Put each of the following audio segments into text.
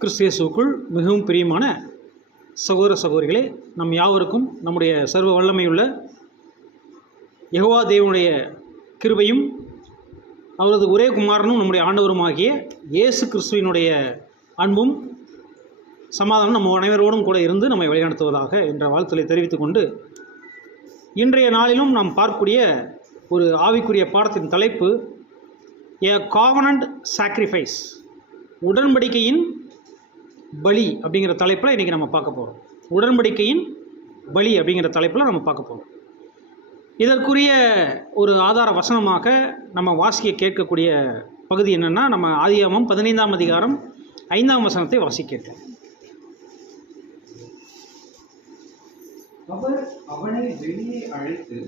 கிறிஸ்தியேசுக்குள் மிகவும் பிரியமான சகோதர சகோதரிகளே, நம் யாவருக்கும் நம்முடைய சர்வ வல்லமையுள்ள யெகோவா தேவனுடைய கிருபையும் அவரது ஒரே குமாரனும் நம்முடைய ஆண்டவருமாகிய இயேசு கிறிஸ்துவினுடைய அன்பும் சமாதானம் நம்ம அனைவரோடும் கூட இருந்து நம்மை வழிநடத்துவதாக என்ற வாழ்த்துக்களை தெரிவித்துக் கொண்டு, இன்றைய நாளிலும் நாம் பார்க்கக்கூடிய ஒரு ஆவிக்குரிய பாடத்தின் தலைப்பு எ காவனன்ட் சாக்ரிஃபைஸ், உடன்படிக்கையின் பலி அப்படிங்கிற தலைப்பில் இன்றைக்கி நம்ம பார்க்க போகிறோம். உடன்படிக்கையின் பலி அப்படிங்கிற தலைப்பில் நம்ம பார்க்க போகிறோம். இதற்குரிய ஒரு ஆதார வசனமாக நம்ம வாசிக்க கேட்கக்கூடிய பகுதி என்னென்னா, நம்ம ஆதியாகமம் 15ஆம் அதிகாரம் 5ஆம் வசனத்தை வாசிக்க. அவர் அவனை வெளியே அழைத்து,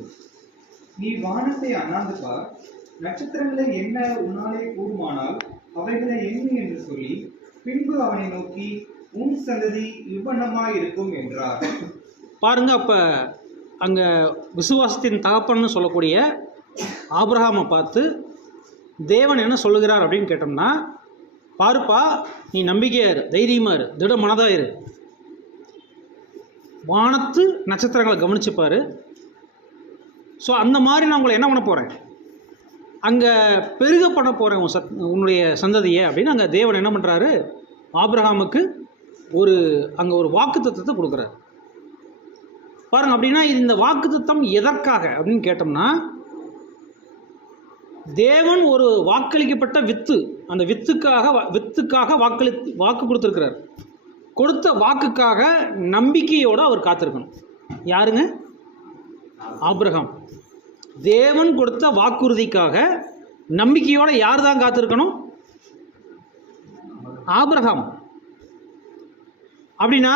நீ வானத்தை அண்ணாந்து பார், நட்சத்திரங்களை எண்ண உன்னாலே கூடுமானால் அவைகளை எண்ணு என்று சொல்லி, பின்பு அவனை நோக்கி, உன் சந்ததி இவ்வண்ணமாய் இருக்கும் என்றார். பாருங்க, அப்ப அங்க விசுவாசத்தின் தகப்பன்னு சொல்லக்கூடிய ஆபிரகாமை பார்த்து தேவன் என்ன சொல்லுகிறார் அப்படின்னு கேட்டோம்னா, பாருப்பா, நீ நம்பிக்கையாரு, தைரியமாரு, திட மனதாயிரு, வானத்து நட்சத்திரங்களை கவனிச்சுப்பாரு. ஸோ அந்த மாதிரி நான் உங்களை என்ன பண்ண போகிறேன், அங்கே பெருக பண்ண போகிறேன் உன்னுடைய சந்ததியை அப்படின்னு அங்கே தேவன் என்ன பண்ணுறாரு, ஆபிரகாமுக்கு அங்கே ஒரு வாக்குத்தத்தத்தை கொடுக்குறாரு. பாருங்க, அப்படின்னா இந்த வாக்குத்தத்தம் எதற்காக அப்படின்னு கேட்டோம்னா, தேவன் ஒரு வாக்களிக்கப்பட்ட வித்து, அந்த வித்துக்காக வாக்கு கொடுத்துருக்கிறார். கொடுத்த வாக்குக்காக நம்பிக்கையோடு அவர் காத்திருக்கணும். யாருங்க? ஆபிரகாம். தேவன் கொடுத்த வாக்குறுதிக்காக நம்பிக்கையோட யார் தான் காத்திருக்கணும்? ஆபிரகாம். அப்படின்னா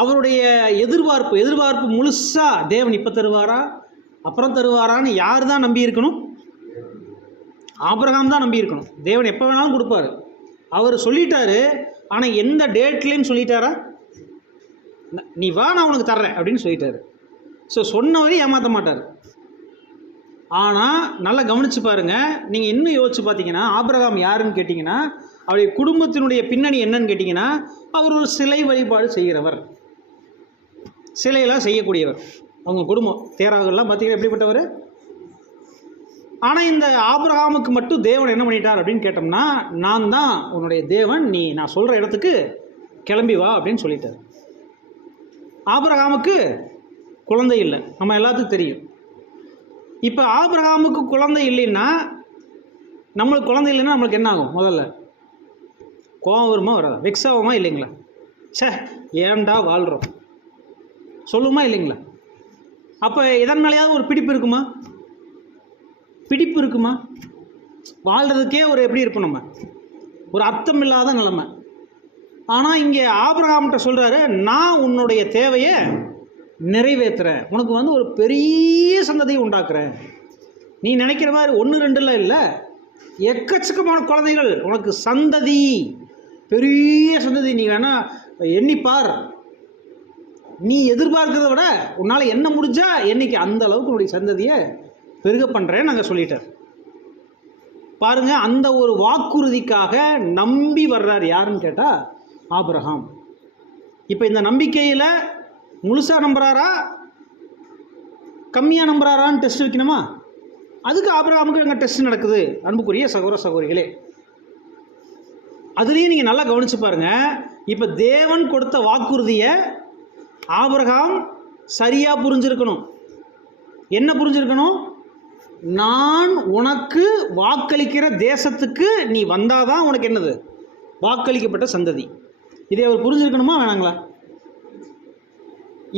அவருடைய எதிர்பார்ப்பு முழுசா தேவன் இப்ப தருவாரா அப்புறம் தருவாரான்னு யார் தான் நம்பி இருக்கணும்? ஆபிரகாம் தான் நம்பி இருக்கணும். தேவன் எப்போ வேணாலும் கொடுப்பாரு. அவர் சொல்லிட்டாரு, ஆனால் எந்த டேட்லேன்னு சொல்லிட்டாரா? நீ வா, நான் உனக்கு தர்றேன் அப்படின்னு சொல்லிட்டாரு. ஸோ சொன்னவரை ஏமாற்ற மாட்டார். ஆனால் நல்லா கவனித்து பாருங்கள், நீங்கள் இன்னும் யோசிச்சு பார்த்தீங்கன்னா, ஆபிரகாம் யாருன்னு கேட்டிங்கன்னா, அவருடைய குடும்பத்தினுடைய பின்னணி என்னன்னு கேட்டிங்கன்னா, அவர் ஒரு சிலை வழிபாடு செய்கிறவர், சிலையெல்லாம் செய்யக்கூடியவர். அவங்க குடும்பம் தேராகலாம் பார்த்தீங்கன்னா எப்படிப்பட்டவர். ஆனால் இந்த ஆபிரகாமுக்கு மட்டும் தேவன் என்ன பண்ணிட்டார் அப்படின்னு கேட்டோம்னா, நான் தான் உன்னுடைய தேவன், நான் சொல்கிற இடத்துக்கு கிளம்பி வா அப்படின்னு சொல்லிட்டார். ஆபிரகாமுக்கு குழந்தை இல்லை, நம்ம எல்லாத்துக்கும் தெரியும். இப்போ ஆபிரகாமுக்கு குழந்தை இல்லைன்னா, நம்மளுக்கு குழந்தை இல்லைன்னா நம்மளுக்கு என்ன ஆகும்? முதல்ல கோபம் வருமா வராதா? வெக்ஸாகுமா இல்லைங்களா? சே, ஏன்டா வாழ்கிறோம் சொல்லுமா இல்லைங்களா? அப்போ இதன் மேலேயாவது ஒரு பிடிப்பு இருக்குமா? வாழ்கிறதுக்கே எப்படி இருக்கும், நம்ம ஒரு அர்த்தம் இல்லாத நிலைமை. ஆனால் இங்கே ஆபிரகாம்கிட்ட சொல்கிறாரு, நான் உன்னுடைய தேவையை நிறைவேற்றுறேன், உனக்கு ஒரு பெரிய சந்ததியை உண்டாக்குறேன். நீ நினைக்கிற மாதிரி 1-2 இல்லை, எக்கச்சக்கமான குழந்தைகள் உனக்கு சந்ததி, பெரிய சந்ததி. நீ வேணா எண்ணிப்பார், நீ எதிர்பார்க்கிறத விட உன்னால் என்ன முடிஞ்சா என்னைக்கு அந்த அளவுக்கு உன்னுடைய சந்ததியை பெருக பண்ணுறேன்னு நாங்கள் சொல்லிட்டார். பாருங்க, அந்த ஒரு வாக்குறுதிக்காக நம்பி வர்றார். யாருன்னு கேட்டால் ஆபிரகாம். இப்போ இந்த நம்பிக்கையில் முழுசாக நம்புறாரா கம்மியாக நம்புறாரான்னு டெஸ்ட் வைக்கணுமா? அதுக்கு ஆபிரகாமுக்கு அங்கே டெஸ்ட் நடக்குது. அன்புக்குரிய சகோதர சகோதரிகளே, அதுலேயும் நீங்கள் நல்லா கவனித்து பாருங்கள். இப்போ தேவன் கொடுத்த வாக்குறுதியை ஆபிரகாம் சரியாக புரிஞ்சிருக்கணும். என்ன புரிஞ்சிருக்கணும்? நான் உனக்கு வாக்களிக்கிற தேசத்துக்கு நீ வந்தாதான் உனக்கு என்னது? வாக்களிக்கப்பட்ட சந்ததி. இதை அவர் புரிஞ்சிருக்கணுமா வேணாங்களா?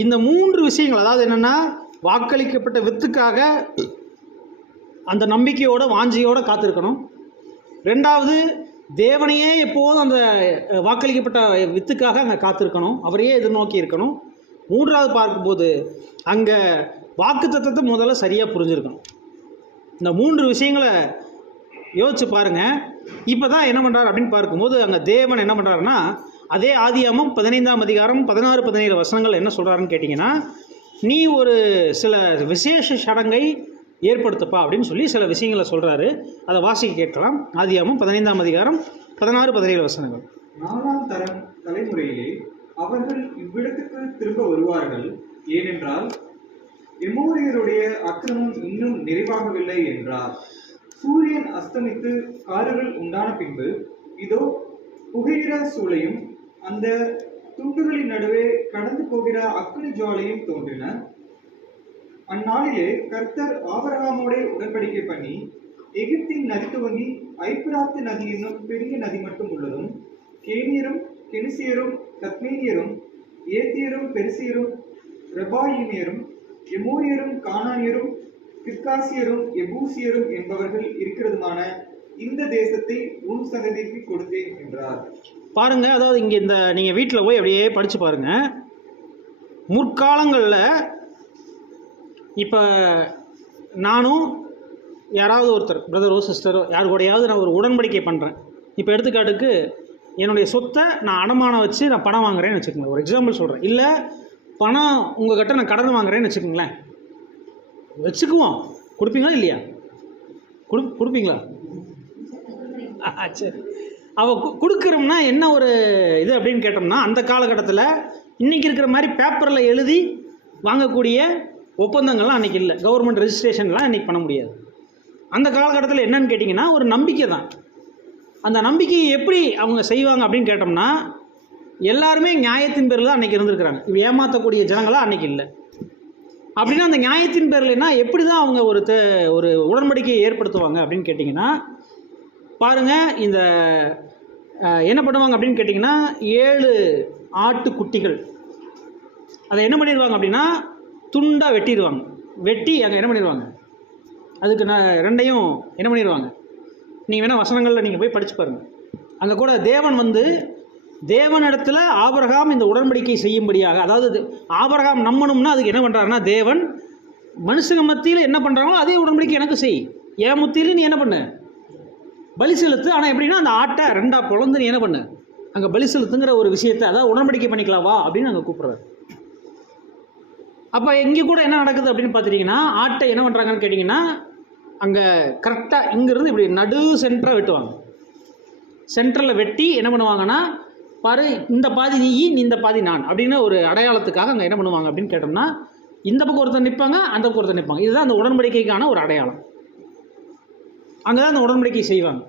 இந்த 3 விஷயங்கள், அதாவது என்னென்னா, வாக்களிக்கப்பட்ட வித்துக்காக அந்த நம்பிக்கையோட வாஞ்சியோட காத்திருக்கணும். 2வது, தேவனையே எப்போதும் அந்த வாக்களிக்கப்பட்ட வித்துக்காக அங்கே காத்திருக்கணும், அவரையே எதிர்நோக்கி இருக்கணும். 3வது பார்க்கும்போது அங்கே வாக்குத்தத்தத்தை முதல்ல சரியாக புரிஞ்சிருக்கணும். இந்த 3 விஷயங்களை யோசிச்சு பாருங்கள். இப்போ தான் என்ன பண்ணுறாரு அப்படின்னு பார்க்கும்போது, அங்கே தேவன் என்ன பண்ணுறாருன்னா, அதே ஆதியாகமம் 15ஆம் அதிகாரம் 16-17 வசனங்கள் என்ன சொல்கிறாருன்னு கேட்டிங்கன்னா, நீ ஒரு சில விசேஷ சடங்கை ஏற்படுத்தப்பா அப்படின்னு சொல்லி சில விஷயங்களை சொல்கிறாரு. அதை வாசிக்க கேட்கலாம். ஆதியாகமம் 15ஆம் அதிகாரம் 16-17 வசனங்கள். 4ஆம் தலைமுறையிலே அவர்கள் இவ்விடத்துக்கு திரும்ப வருவார்கள். ஏனென்றால் எமோரியருடைய அக்கிரமம் இன்னும் நிறைவாகவில்லை என்றார். சூரியன் அஸ்தமித்து காடுகள் உண்டான பின்பு இதோ புகையிற சூளையும் அந்த துண்டுகளின் நடுவே கடந்து போகிற அக்கினி ஜுவாலையும் தோன்றின. அந்நாளிலே கர்த்தர் ஆபிரகாமோடே உடன்படிக்கை பண்ணி எகிப்தின் நதி துவங்கி ஐப்பிராத்து நதி என்னும் பெரிய நதி மட்டும் உள்ளதும் கேனியரும் கெனிசியரும் கத்மேனியரும் ஏத்தியரும் பெருசியரும் ரெபாயிமியரும் எமோரியரும் கானானியரும் கிர்காசியரும் எபூசியரும் என்பவர்கள் இருக்கிறதுமான இந்த தேசத்தை உன் சந்ததிக்கு கொடுத்தேன் என்றார். பாருங்க, அதாவது இங்கே இந்த நீங்கள் வீட்டில் போய் அப்படியே படித்து பாருங்க. முற்காலங்களில் இப்போ நானும் யாராவது ஒருத்தர் பிரதரோ சிஸ்டரோ யாரு கூடயாவது நான் ஒரு உடன்படிக்கை பண்ணுறேன். இப்போ எடுத்துக்காட்டுக்கு என்னுடைய சொத்தை நான் அடமானம் வச்சு நான் பணம் வாங்குறேன்னு வச்சுக்கோங்க. ஒரு எக்ஸாம்பிள் சொல்கிறேன். இல்லை பணம் உங்கள்கிட்ட நான் கடன் வாங்குறேன்னு வச்சுக்கோங்களேன். வச்சுக்குவோம். கொடுப்பீங்களா இல்லையா? கொடுப்பீங்களா? சரி. அவள் கொடுக்குறோம்னா என்ன ஒரு இது அப்படின்னு கேட்டோம்னா, அந்த காலகட்டத்தில் இன்றைக்கி இருக்கிற மாதிரி பேப்பரில் எழுதி வாங்கக்கூடிய ஒப்பந்தங்கள்லாம் அன்றைக்கி இல்லை. கவர்மெண்ட் ரெஜிஸ்ட்ரேஷன்லாம் இன்றைக்கி பண்ண முடியாது. அந்த காலகட்டத்தில் என்னன்னு கேட்டிங்கன்னா ஒரு நம்பிக்கை தான். அந்த நம்பிக்கையை எப்படி அவங்க செய்வாங்க அப்படின்னு கேட்டோம்னா, எல்லாருமே நியாயத்தின் பேரில் தான் அன்றைக்கி இருந்திருக்கிறாங்க. இவ ஏமாற்றக்கூடிய ஜனங்களாக அன்றைக்கி இல்லை. அப்படின்னா அந்த நியாயத்தின் பேர்லன்னா எப்படி தான் அவங்க ஒரு உடன்படிக்கையை ஏற்படுத்துவாங்க அப்படின்னு கேட்டிங்கன்னா, பாருங்கள், இந்த என்ன பண்ணுவாங்க அப்படின்னு கேட்டிங்கன்னா 7 ஆட்டுக்குட்டிகள் அதை என்ன பண்ணிடுவாங்க அப்படின்னா துண்டாக வெட்டிடுவாங்க. வெட்டி அங்கே என்ன பண்ணிடுவாங்க, அதுக்கு நான் ரெண்டையும் என்ன பண்ணிடுவாங்க. நீங்கள் வேணால் வசனங்களில் நீங்கள் போய் படித்து பாருங்கள். அங்கே கூட தேவனிடத்தில் ஆபிரகாம் இந்த உடன்படிக்கை செய்யும்படியாக, அதாவது ஆபிரகாம் நம்பணும்னா அதுக்கு என்ன பண்ணுறாருன்னா, தேவன் மனுஷங்க மத்தியில் என்ன பண்ணுறாங்களோ அதே உடன்படிக்கை எனக்கு செய். என் முத்தியில் நீ என்ன பண்ணு, பலி செலுத்து. ஆனால் எப்படின்னா அந்த ஆட்டை 2ஆ பொழந்து நீ என்ன பண்ணு, அங்கே பலி செலுத்துங்கிற ஒரு விஷயத்தை, அதாவது உடன்படிக்கை பண்ணிக்கலாம் வா அப்படின்னு அங்கே கூப்பிட்றாரு. அப்போ இங்கே கூட என்ன நடக்குது அப்படின்னு பார்த்துட்டிங்கன்னா, ஆட்டை என்ன பண்ணுறாங்கன்னு கேட்டிங்கன்னா, அங்கே கரெக்டாக இங்கேருந்து இப்படி நடு சென்டராக வெட்டுவாங்க. சென்டரில் வெட்டி என்ன பண்ணுவாங்கன்னா, பாரு இந்த பாதி நீ இந்த பாதி நான் அப்படின்னு ஒரு அடையாளத்துக்காக அங்கே என்ன பண்ணுவாங்க அப்படின்னு கேட்டோம்னா, இந்த பக்கம் ஒருத்தர் நிற்பாங்க, அந்த பக்கம் ஒருத்தர் நிற்பாங்க. இதுதான் அந்த உடன்படிக்கைக்கான ஒரு அடையாளம். அங்கே தான் அந்த உடன்படிக்கை செய்வாங்க.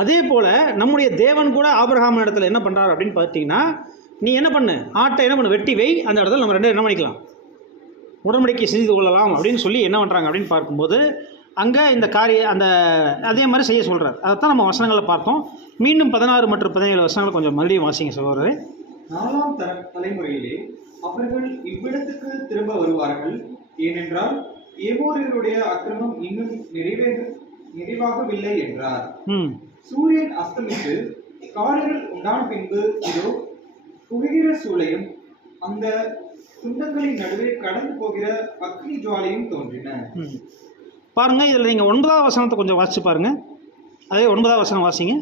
அதே போல் நம்முடைய தேவன் கூட ஆபிரகாம் இடத்துல என்ன பண்ணுறாரு அப்படின்னு பார்த்தீங்கன்னா, நீ என்ன பண்ணு, ஆட்டை என்ன பண்ணு, வெட்டி வை. அந்த இடத்துல நம்ம ரெண்டு என்ன பண்ணிக்கலாம், உடன்படிக்கை செய்து கொள்ளலாம் அப்படின்னு சொல்லி என்ன பண்ணுறாங்க அப்படின்னு பார்க்கும்போது, அங்கே இந்த அதே மாதிரி செய்ய சொல்கிறார். அதைத்தான் நம்ம வசனங்களில் பார்த்தோம். மீண்டும் 16 மற்றும் 17 வசனங்களை கொஞ்சம் மறுபடியும் வாசிங்க சகோதரரே. 4ஆம் தலைமுறையிலே அவர்கள் இவ்விடத்துக்கு திரும்ப வருவார்கள். ஏனென்றால் எமோரியருடைய அக்கிரமம் இன்னும் நிறைவாகவில்லை என்றார். சூரியன் அஸ்தமித்து காடுகள் உண்டான பின்பு இதோ புகையிற சூளையும் அந்த துண்டங்களின் நடுவே கடந்து போகிற அக்னி ஜுவாலையும் தோன்றின. பாருங்க, இதில் நீங்கள் 9ஆம் வசனத்தை கொஞ்சம் வாசிச்சு பாருங்க. அதே 9ஆம் வசனம் வாசிங்க.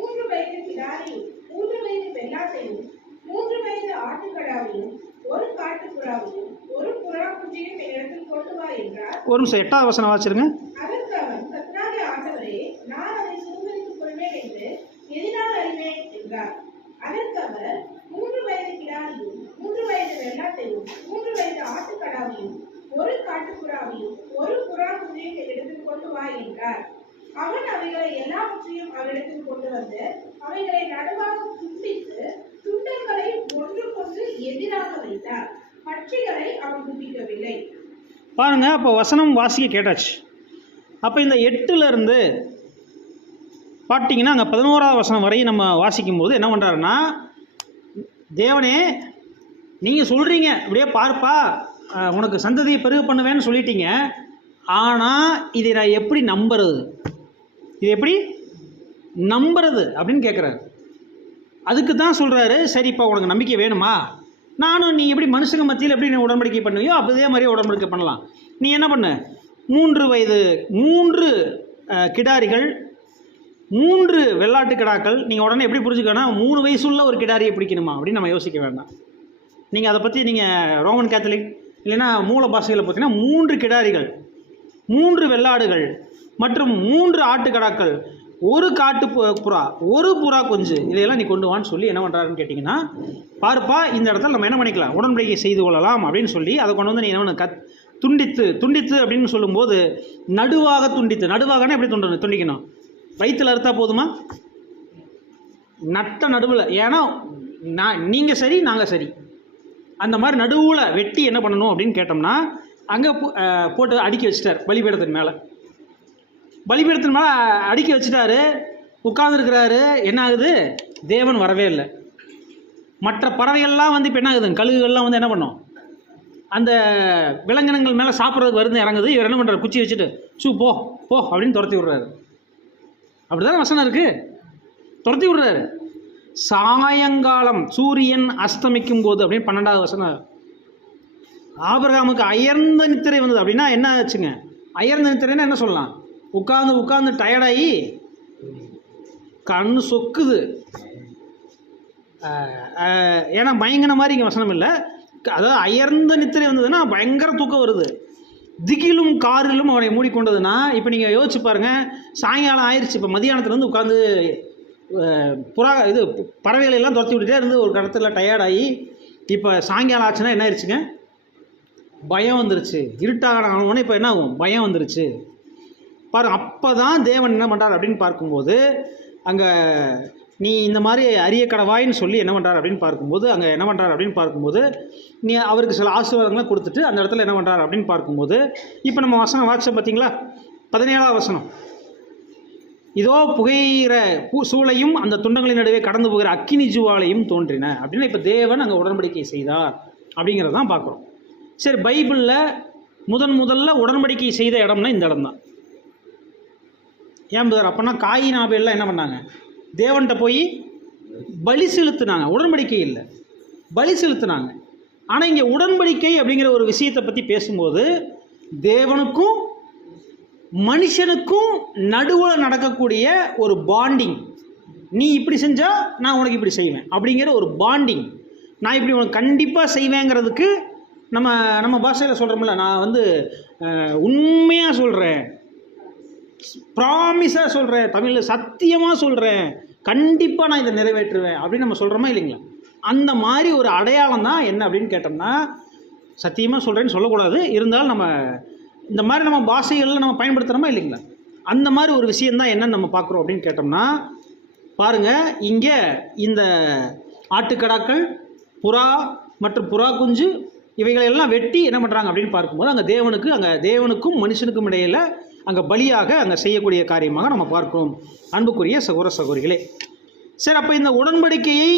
3 வயது கிடாரியும் 3 வயது வெள்ளாட்டையும் 3 வயது ஆட்டுக்கடாவையும் ஒரு காட்டுப்புறாவையும் ஒரு புறாக்குட்டியும் என்னிடத்தில் கொண்டு வா என்றார். ஒரு நிமிஷம் 8ஆம் வசனம் வாசிருங்க. அதற்கு அவன், கர்த்தராகிய ஆண்டவரே, நான் அதை சுதந்தரித்துக் கொள்வேன் என்று எதினால் அறிவேன் என்றார். அதற்கு அவர், 3 வயது கிடாரியும் 3 வயது வெள்ளாட்டையும் 3 வயது ஆட்டுக்கடாவையும் ஒரு காட்டுப்புறாவையும் ஒரு புறாக்குட்டியும் என்னிடத்தில் கொண்டு வா என்றார். அவன் அவைகளை எல்லாவற்றையும் அவரிடத்தில் கொண்டு வந்து அவைகளை நடுவாக துண்டித்து துண்டங்களை ஒன்றுக்கொன்று எதிராக வைத்தார். பட்சிகளை அவன் துண்டிக்கவில்லை. பாருங்க, அப்போ வசனம் வாசிக்க கேட்டாச்சு. அப்போ இந்த 8லேருந்து பார்த்தீங்கன்னா அங்கே 11ஆம் வசனம் வரை நம்ம வாசிக்கும் போது என்ன பண்ணுறாருன்னா, தேவனே நீங்கள் சொல்கிறீங்க இப்படியே பார்ப்பா, உனக்கு சந்ததியை பெருக பண்ணுவேன்னு சொல்லிட்டீங்க. ஆனால் இதை நான் எப்படி நம்புறது, இது எப்படி நம்புறது அப்படின்னு கேட்குறாரு. அதுக்கு தான் சொல்கிறாரு, சரிப்பா உனக்கு நம்பிக்கை வேணுமா, நானும் நீ எப்படி மனுஷங்க மத்தியில் எப்படி நீ உடன்படிக்கை பண்ணுவியோ அதே மாதிரியே உடன்படிக்கை பண்ணலாம். நீ என்ன பண்ணு, 3 வயது 3 கிடாரிகள் 3 வெள்ளாட்டு கிடாக்கள். நீங்கள் உடனே எப்படி புரிஞ்சுக்கணும், 3 வயசுள்ள ஒரு கிடாரியை பிடிக்கணுமா அப்படின்னு நம்ம யோசிக்க வேண்டாம். நீங்கள் அதை பற்றி நீங்கள் ரோமன் கேத்தலிக் இல்லைன்னா மூல பாஷைகளை பார்த்தீங்கன்னா 3 கிடாரிகள் 3 வெள்ளாடுகள் மற்றும் 3 ஆட்டுக்கடாக்கள் ஒரு காட்டு புறா, ஒரு புறா குஞ்சு, இதையெல்லாம் நீ கொண்டு வான்னு சொல்லி என்ன பண்ணுறாருன்னு கேட்டிங்கன்னா, பாருப்பா இந்த இடத்துல நம்ம என்ன பண்ணிக்கலாம், உடன்படிக்கை செய்து கொள்ளலாம் அப்படின்னு சொல்லி அதை கொண்டு வந்து நீ என்ன பண்ண துண்டித்து அப்படின்னு சொல்லும்போது நடுவாக நடுவாகனா எப்படி துண்டிக்கணும், வயிற்றில் அறுத்தா போதுமா, நட்ட நடுவில், ஏன்னா நீங்கள் சரி நாங்கள் சரி, அந்த மாதிரி நடுவில் வெட்டி என்ன பண்ணணும் அப்படின்னு கேட்டோம்னா அங்கே போட்டு அடுக்கி வச்சிட்டார் பலிபீடத்தின் மேலே. பலிபீடத்தின் மேலே அடுக்கி வச்சுட்டாரு, உட்கார்ந்துருக்கிறாரு. என்ன ஆகுது, தேவன் வரவே இல்லை. மற்ற பறவைகள்லாம் வந்து இப்போ என்ன ஆகுது, கழுகுகள்லாம் வந்து என்ன பண்ணும், அந்த விலங்கினங்கள் மேலே சாப்பிட்றதுக்கு வருது இறங்குது. இவர் என்ன பண்ணுறாரு, குச்சி வச்சுட்டு போ போ அப்படின்னு துரத்தி விடுறாரு. அப்படி தானே வசனம் இருக்குது, துரத்தி விடுறாரு. சாயங்காலம் சூரியன் அஸ்தமிக்கும் போது அப்படின்னு 12வது வசனம், ஆபிரகாமுக்கு அயர்ந்த நித்திரை வந்தது. அப்படின்னா என்ன ஆச்சுங்க, அயர்ந்த நித்திரைன்னா என்ன சொல்லலாம், உட்கார்ந்து டயர்டாகி கண்ணு சொக்குது. ஏன்னா பயங்கர மாதிரி இங்கே வசனம் இல்லை, அதாவது அயர்ந்த நித்திரை வந்ததுன்னா பயங்கர தூக்கம் வருது. திகிலும் காரிலும் அவனை மூடிக்கொண்டதுன்னா, இப்போ நீங்கள் யோசிச்சு பாருங்கள், சாயங்காலம் ஆயிடுச்சு, இப்போ மதியானத்துலேருந்து உட்காந்து பறவைகளெல்லாம் துரத்தி விட்டுட்டே இருந்து ஒரு இடத்துல டயர்டாகி இப்போ சாயங்காலம் ஆச்சுன்னா என்ன ஆயிடுச்சுங்க, பயம் வந்துருச்சு. இருட்டாகணும், இப்போ என்ன ஆகும், பயம் வந்துருச்சு பாருங்க. அப்போ தான் தேவன் என்ன பண்ணுறார் அப்படின்னு பார்க்கும்போது, அங்கே நீ இந்த மாதிரி அரிய கடவாயின்னு சொல்லி என்ன பண்ணுறாரு அப்படின்னு பார்க்கும்போது, அங்கே என்ன பண்ணுறாரு அப்படின்னு பார்க்கும்போது, நீ அவருக்கு சில ஆசீர்வாதங்களை கொடுத்துட்டு அந்த இடத்துல என்ன பண்ணுறாரு அப்படின்னு பார்க்கும்போது, இப்போ நம்ம வசனம் வாட்சம் பார்த்தீங்களா, 17வது வசனம், இதோ புகையிற சூளையும் அந்த துண்டங்களின் நடுவே கடந்து போகிற அக்கினி ஜுவாலையும் தோன்றின அப்படின்னா, இப்போ தேவன் அங்கே உடன்படிக்கை செய்தார் அப்படிங்கிறதான் பார்க்குறோம். சரி, பைபிளில் முதல்ல உடன்படிக்கை செய்த இடம்னா இந்த இடம் தான். ஏன் சார், அப்போனா காயின் ஆபேல்லாம் என்ன பண்ணாங்க, தேவன்கிட்ட போய் பலி செலுத்தினாங்க, உடன்படிக்கை இல்லை, பலி செலுத்தினாங்க. ஆனால் இங்கே உடன்படிக்கை அப்படிங்கிற ஒரு விஷயத்தை பற்றி பேசும்போது தேவனுக்கும் மனுஷனுக்கும் நடுவில் நடக்கக்கூடிய ஒரு பாண்டிங், நீ இப்படி செஞ்சால் நான் உனக்கு இப்படி செய்வேன் அப்படிங்கிற ஒரு பாண்டிங், நான் இப்படி உனக்கு கண்டிப்பாக செய்வேங்கிறதுக்கு நம்ம பாஷையில் சொல்கிறோம்ல, நான் வந்து உண்மையாக சொல்கிறேன், ப்ராமிஸாக சொல்கிறேன், தமிழில் சத்தியமாக சொல்கிறேன், கண்டிப்பாக நான் இதை நிறைவேற்றுவேன் அப்படின்னு நம்ம சொல்கிறோமா இல்லைங்களா. அந்த மாதிரி ஒரு அடையாளம் தான் என்ன அப்படின்னு கேட்டோம்னா, சத்தியமாக சொல்கிறேன்னு சொல்லக்கூடாது, இருந்தாலும் நம்ம இந்த மாதிரி நம்ம பாஷைகளில் நம்ம பயன்படுத்துகிறோமா இல்லைங்களா, அந்த மாதிரி ஒரு விஷயந்தான் என்னன்னு நம்ம பார்க்குறோம் அப்படின்னு கேட்டோம்னா, பாருங்கள் இங்கே இந்த ஆட்டுக்கடாக்கள், புறா மற்றும் புறா குஞ்சு இவைகளெல்லாம் வெட்டி என்ன பண்ணுறாங்க அப்படின்னு பார்க்கும்போது, அங்கே தேவனுக்கும் மனுஷனுக்கும் இடையில் அங்கே பலியாக அங்கே செய்யக்கூடிய காரியமாக நம்ம பார்க்கிறோம். அன்புக்குரிய சகோதர சகோதரிகளே, சரி, அப்போ இந்த உடன்படிக்கையை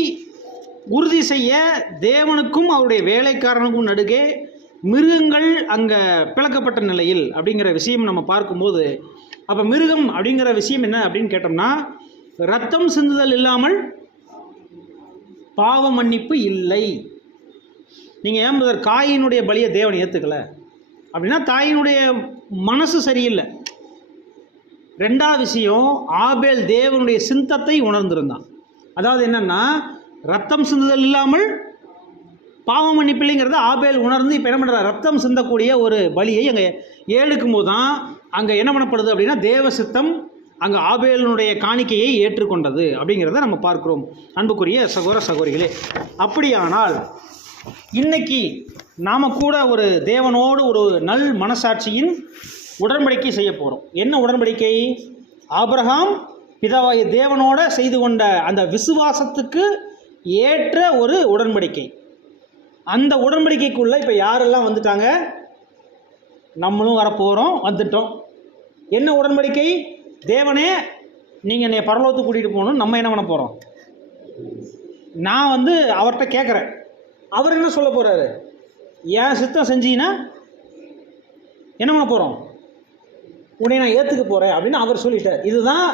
உறுதி செய்ய தேவனுக்கும் அவருடைய வேலைக்காரனுக்கும் நடுவே மிருகங்கள் அங்கே பிளக்கப்பட்ட நிலையில் அப்படிங்கிற விஷயம் நம்ம பார்க்கும்போது, அப்போ மிருகம் அப்படிங்கிற விஷயம் என்ன அப்படின்னு கேட்டோம்னா, ரத்தம் சிந்துதல் இல்லாமல் பாவ மன்னிப்பு இல்லை. நீங்கள் ஏன் முதல் காயினுடைய பலியை தேவன் ஏற்றுக்கலை அப்படின்னா, தாயினுடைய மனசு சரியில்லை. ரெண்டாவது விஷயம், ஆபேல் தேவனுடைய சிந்தத்தை உணர்ந்திருந்தான். அதாவது என்னென்னா, ரத்தம் சிந்துதல் இல்லாமல் பாவம் மன்னிப்பில்லைங்கிறத ஆபேல் உணர்ந்து இப்போ என்ன பண்ணுறார், ரத்தம் சிந்தக்கூடிய ஒரு பலியை அங்கே ஏழுக்கும் போது தான் அங்கே என்ன பண்ணப்படுது அப்படின்னா, தேவ சித்தம் அங்கே ஆபேலினுடைய காணிக்கையை ஏற்றுக்கொண்டது அப்படிங்கிறத நம்ம பார்க்குறோம். அன்புக்குரிய சகோதர சகோதரிகளே, அப்படியானால் இன்னைக்கு நாம் கூட ஒரு தேவனோடு ஒரு நல் மனசாட்சியின் உடன்படிக்கை செய்ய போகிறோம். என்ன உடன்படிக்கை? ஆபிரகாம் பிதாவாகிய தேவனோட செய்து கொண்ட அந்த விசுவாசத்துக்கு ஏற்ற ஒரு உடன்படிக்கை. அந்த உடன்படிக்கைக்குள்ளே இப்போ யாரெல்லாம் வந்துட்டாங்க? நம்மளும் வரப்போகிறோம், வந்துட்டோம். என்ன உடன்படிக்கை? தேவனே நீங்கள் என்னை பரலோகத்துக்கு கூட்டிகிட்டு போகணும். நம்ம என்ன பண்ண போகிறோம்? நான் வந்து அவர்கிட்ட கேட்குறேன், அவர் என்ன சொல்ல போகிறாரு? என் சித்தம் செஞ்சீங்கன்னா என்ன பண்ண போகிறோம்? உடனே நான் ஏற்றுக்க போகிறேன் அப்படின்னு அவர் சொல்லிட்டார். இதுதான்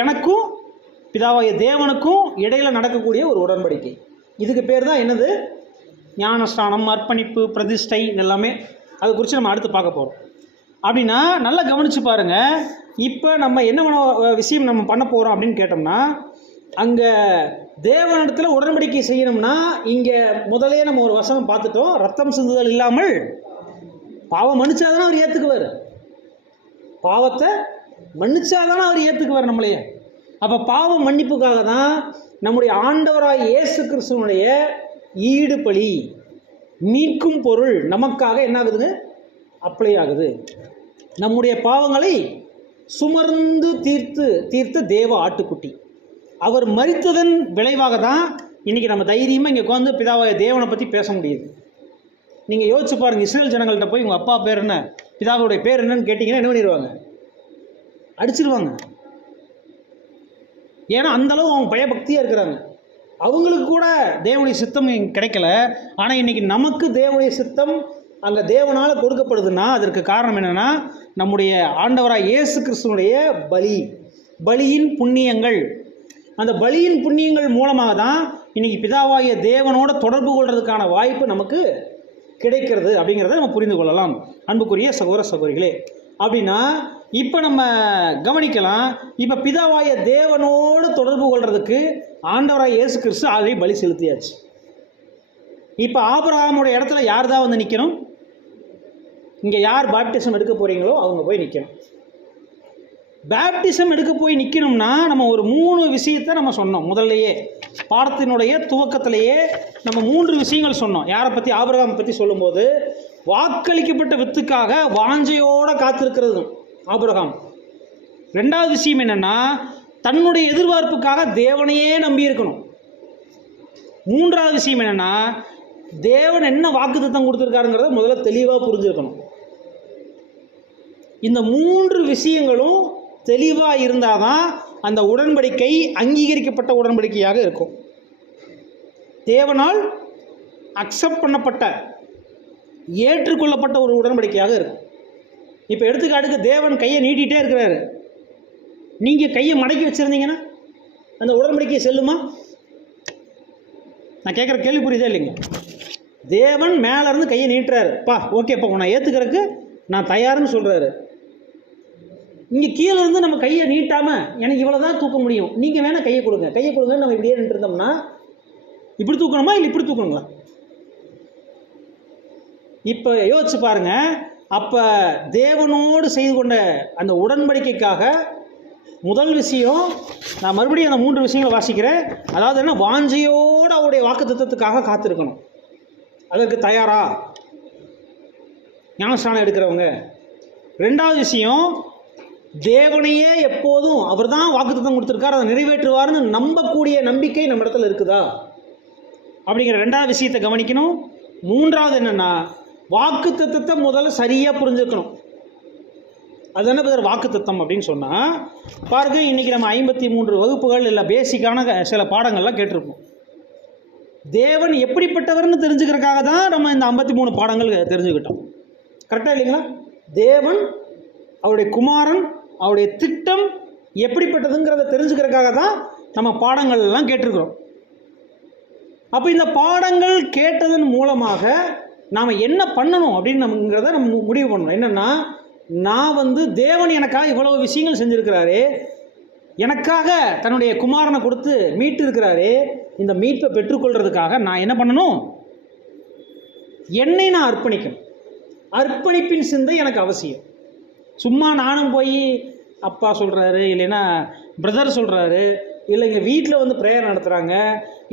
எனக்கும் பிதாவாகிய தேவனுக்கும் இடையில நடக்கக்கூடிய ஒரு உடன்படிக்கை. இதுக்கு பேர் தான் என்னது? ஞானஸ்நானம், அர்ப்பணிப்பு, பிரதிஷ்டை எல்லாமே. அது குறித்து நம்ம அடுத்து பார்க்க போகிறோம். அப்படின்னா நல்லா கவனித்து பாருங்கள். இப்போ நம்ம என்ன விஷயம் நம்ம பண்ண போகிறோம் அப்படின்னு கேட்டோம்னா, அங்கே தேவனிடத்தில் உடன்படிக்கை செய்யணும்னா, இங்கே முதலே நம்ம ஒரு வசனம் பார்த்துட்டோம், ரத்தம் சிந்துதல் இல்லாமல் பாவம் மன்னிச்சாதான் அவர் ஏற்றுக்குவார். பாவத்தை மன்னிச்சாதானே அவர் ஏற்றுக்குவார் நம்மளையே. அப்போ பாவ மன்னிப்புக்காக தான் நம்முடைய ஆண்டவராய் இயேசு கிறிஸ்துவனுடைய ஈடு பலி மீட்கும் பொருள் நமக்காக என்ன ஆகுதுங்க, அப்ளை ஆகுது. நம்முடைய பாவங்களை சுமர்ந்து தீர்த்த தேவ ஆட்டுக்குட்டி அவர் மரித்ததன் விளைவாக தான் இன்றைக்கி நம்ம தைரியமாக இங்கே உட்காந்து பிதாவாய தேவனை பற்றி பேச முடியுது. நீங்கள் யோசிச்சு பாருங்கள், இஸ்ரேல் ஜனங்கள்கிட்ட போய் உங்கள் அப்பா பேர் என்ன, பிதாவுடைய பேர் என்னன்னு கேட்டிங்கன்னா என்ன பண்ணிடுவாங்க, அடிச்சிடுவாங்க. ஏன்னா அந்தளவு அவங்க பயபக்தியாக இருக்கிறாங்க. அவங்களுக்கு கூட தேவனுடைய சித்தம் கிடைக்கல. ஆனால் இன்றைக்கி நமக்கு தேவனுடைய சித்தம் அங்கே தேவனால் கொடுக்கப்படுதுன்னா அதற்கு காரணம் என்னென்னா நம்முடைய ஆண்டவராக இயேசு கிறிஸ்துவனுடைய பலியின் புண்ணியங்கள். அந்த பலியின் புண்ணியங்கள் மூலமாக தான் இன்றைக்கி பிதாவாகிய தேவனோட தொடர்பு கொள்வதற்கான வாய்ப்பு நமக்கு கிடைக்கிறது அப்படிங்கிறத நம்ம புரிந்து கொள்ளலாம். அன்புக்குரிய சகோதர சகோதரிகளே, அப்படின்னா இப்போ நம்ம கவனிக்கலாம், இப்போ பிதாவாகிய தேவனோடு தொடர்பு கொள்வதற்கு ஆண்டவராக இயேசு கிறிஸ்து ஆல்ரெடி பலி செலுத்தியாச்சு. இப்போ ஆபிரகாமுடைய இடத்துல யார் தான் வந்து நிற்கணும், இங்கே யார் பாப்டிசம் எடுக்க போகிறீங்களோ அவங்க போய் நிற்கணும். பேப்டிசம் எடுக்க போய் நிற்கணும்னா நம்ம ஒரு 3 விஷயத்தை நம்ம சொன்னோம். முதல்லையே பாடத்தினுடைய துவக்கத்திலேயே நம்ம 3 விஷயங்கள் சொன்னோம். யாரை பற்றி, ஆபிரகாம் பற்றி சொல்லும்போது வாக்களிக்கப்பட்ட வித்துக்காக வாஞ்சையோடு காத்திருக்கிறது ஆபிரகாம். 2வது விஷயம் என்னென்னா தன்னுடைய எதிர்பார்ப்புக்காக தேவனையே நம்பி இருக்கணும். 3வது விஷயம் என்னென்னா தேவன் என்ன வாக்குத்தத்தம் கொடுத்துருக்காருங்கிறத முதல்ல தெளிவாக புரிஞ்சுருக்கணும். இந்த 3 விஷயங்களும் தெளிவாக இருந்தால் தான் அந்த உடன்படிக்கை அங்கீகரிக்கப்பட்ட உடன்படிக்கையாக இருக்கும். தேவனால் அக்செப்ட் பண்ணப்பட்ட ஏற்றுக்கொள்ளப்பட்ட ஒரு உடன்படிக்கையாக இருக்கும். இப்போ எடுத்துக்காட்டுக்கு தேவன் கையை நீட்டிகிட்டே இருக்கிறாரு, நீங்கள் கையை மடக்கி வச்சுருந்தீங்கன்னா அந்த உடன்படிக்கை செல்லுமா? நான் கேட்குற கேள்வி புரியுதா இல்லைங்க? தேவன் மேலேருந்து கையை நீட்டுறாரு, பா ஓகேப்பா உன்னை ஏற்றுக்கிறதுக்கு நான் தயார்னு சொல்கிறாரு. இங்கே கீழே இருந்து நம்ம கையை நீட்டாமல் எனக்கு இவ்வளோ தான் தூக்க முடியும், நீங்கள் வேணால் கையை கொடுங்கன்னு நம்ம இப்படியே நின்று இருந்தோம்னா இப்படி தூக்கணுமா இல்லை இப்படி தூக்கணுங்களா? இப்போ யோசிச்சு பாருங்கள். அப்போ தேவனோடு செய்து கொண்ட அந்த உடன்படிக்கைக்காக முதல் விஷயம், நான் மறுபடியும் அந்த 3 விஷயங்களை வாசிக்கிறேன். அதாவது என்ன, வாஞ்சையோடு அவருடைய வாக்குத்தத்தத்துக்காக காத்திருக்கணும். அதற்கு தயாரா ஞானஸ்நானம் எடுக்கிறவங்க. 2வது விஷயம், தேவனையே எப்போதும் அவர் தான் வாக்குத்தத்தம் கொடுத்துருக்கார், அதை நிறைவேற்றுவார்னு நம்பக்கூடிய நம்பிக்கை நம்ம இடத்துல இருக்குதா அப்படிங்கிற 2வது விஷயத்தை கவனிக்கணும். 3வது என்னென்னா வாக்குத்தத்தத்தை முதல்ல சரியாக புரிஞ்சுக்கணும். அது என்ன பேர் வாக்குத்தத்தம் அப்படின்னு சொன்னால் பாருங்க, இன்றைக்கி நம்ம 53 வகுப்புகள் இல்லை பேசிக்கான சில பாடங்கள்லாம் கேட்டிருப்போம். தேவன் எப்படிப்பட்டவர்னு தெரிஞ்சுக்கிறதுக்காக தான் நம்ம இந்த 53 பாடங்கள் தெரிஞ்சுக்கிட்டோம். கரெக்டாக இல்லைங்களா? தேவன், அவருடைய குமாரன், அவருடைய திட்டம் எப்படிப்பட்டதுங்கிறத தெரிஞ்சுக்கிறதுக்காக தான் நம்ம பாடங்கள்லாம் கேட்டிருக்கிறோம். அப்போ இந்த பாடங்கள் கேட்டதன் மூலமாக நாம் என்ன பண்ணணும் அப்படின்னு நம்மங்கிறத நம்ம முடிவு பண்ணணும். என்னென்னா, நான் தேவன் எனக்காக இவ்வளவு விஷயங்கள் செஞ்சுருக்கிறாரு, எனக்காக தன்னுடைய குமாரனை கொடுத்து மீட்டு இருக்கிறாரு. இந்த மீட்பை பெற்றுக்கொள்கிறதுக்காக நான் என்ன பண்ணணும், என்னை நான் அர்ப்பணிக்கணும். அர்ப்பணிப்பின் சிந்தை எனக்கு அவசியம். சும்மா நானும் போய் அப்பா சொல்கிறாரு, இல்லைன்னா பிரதர் சொல்கிறாரு, இல்லை எங்கள் வீட்டில் ப்ரேயர் நடத்துகிறாங்க,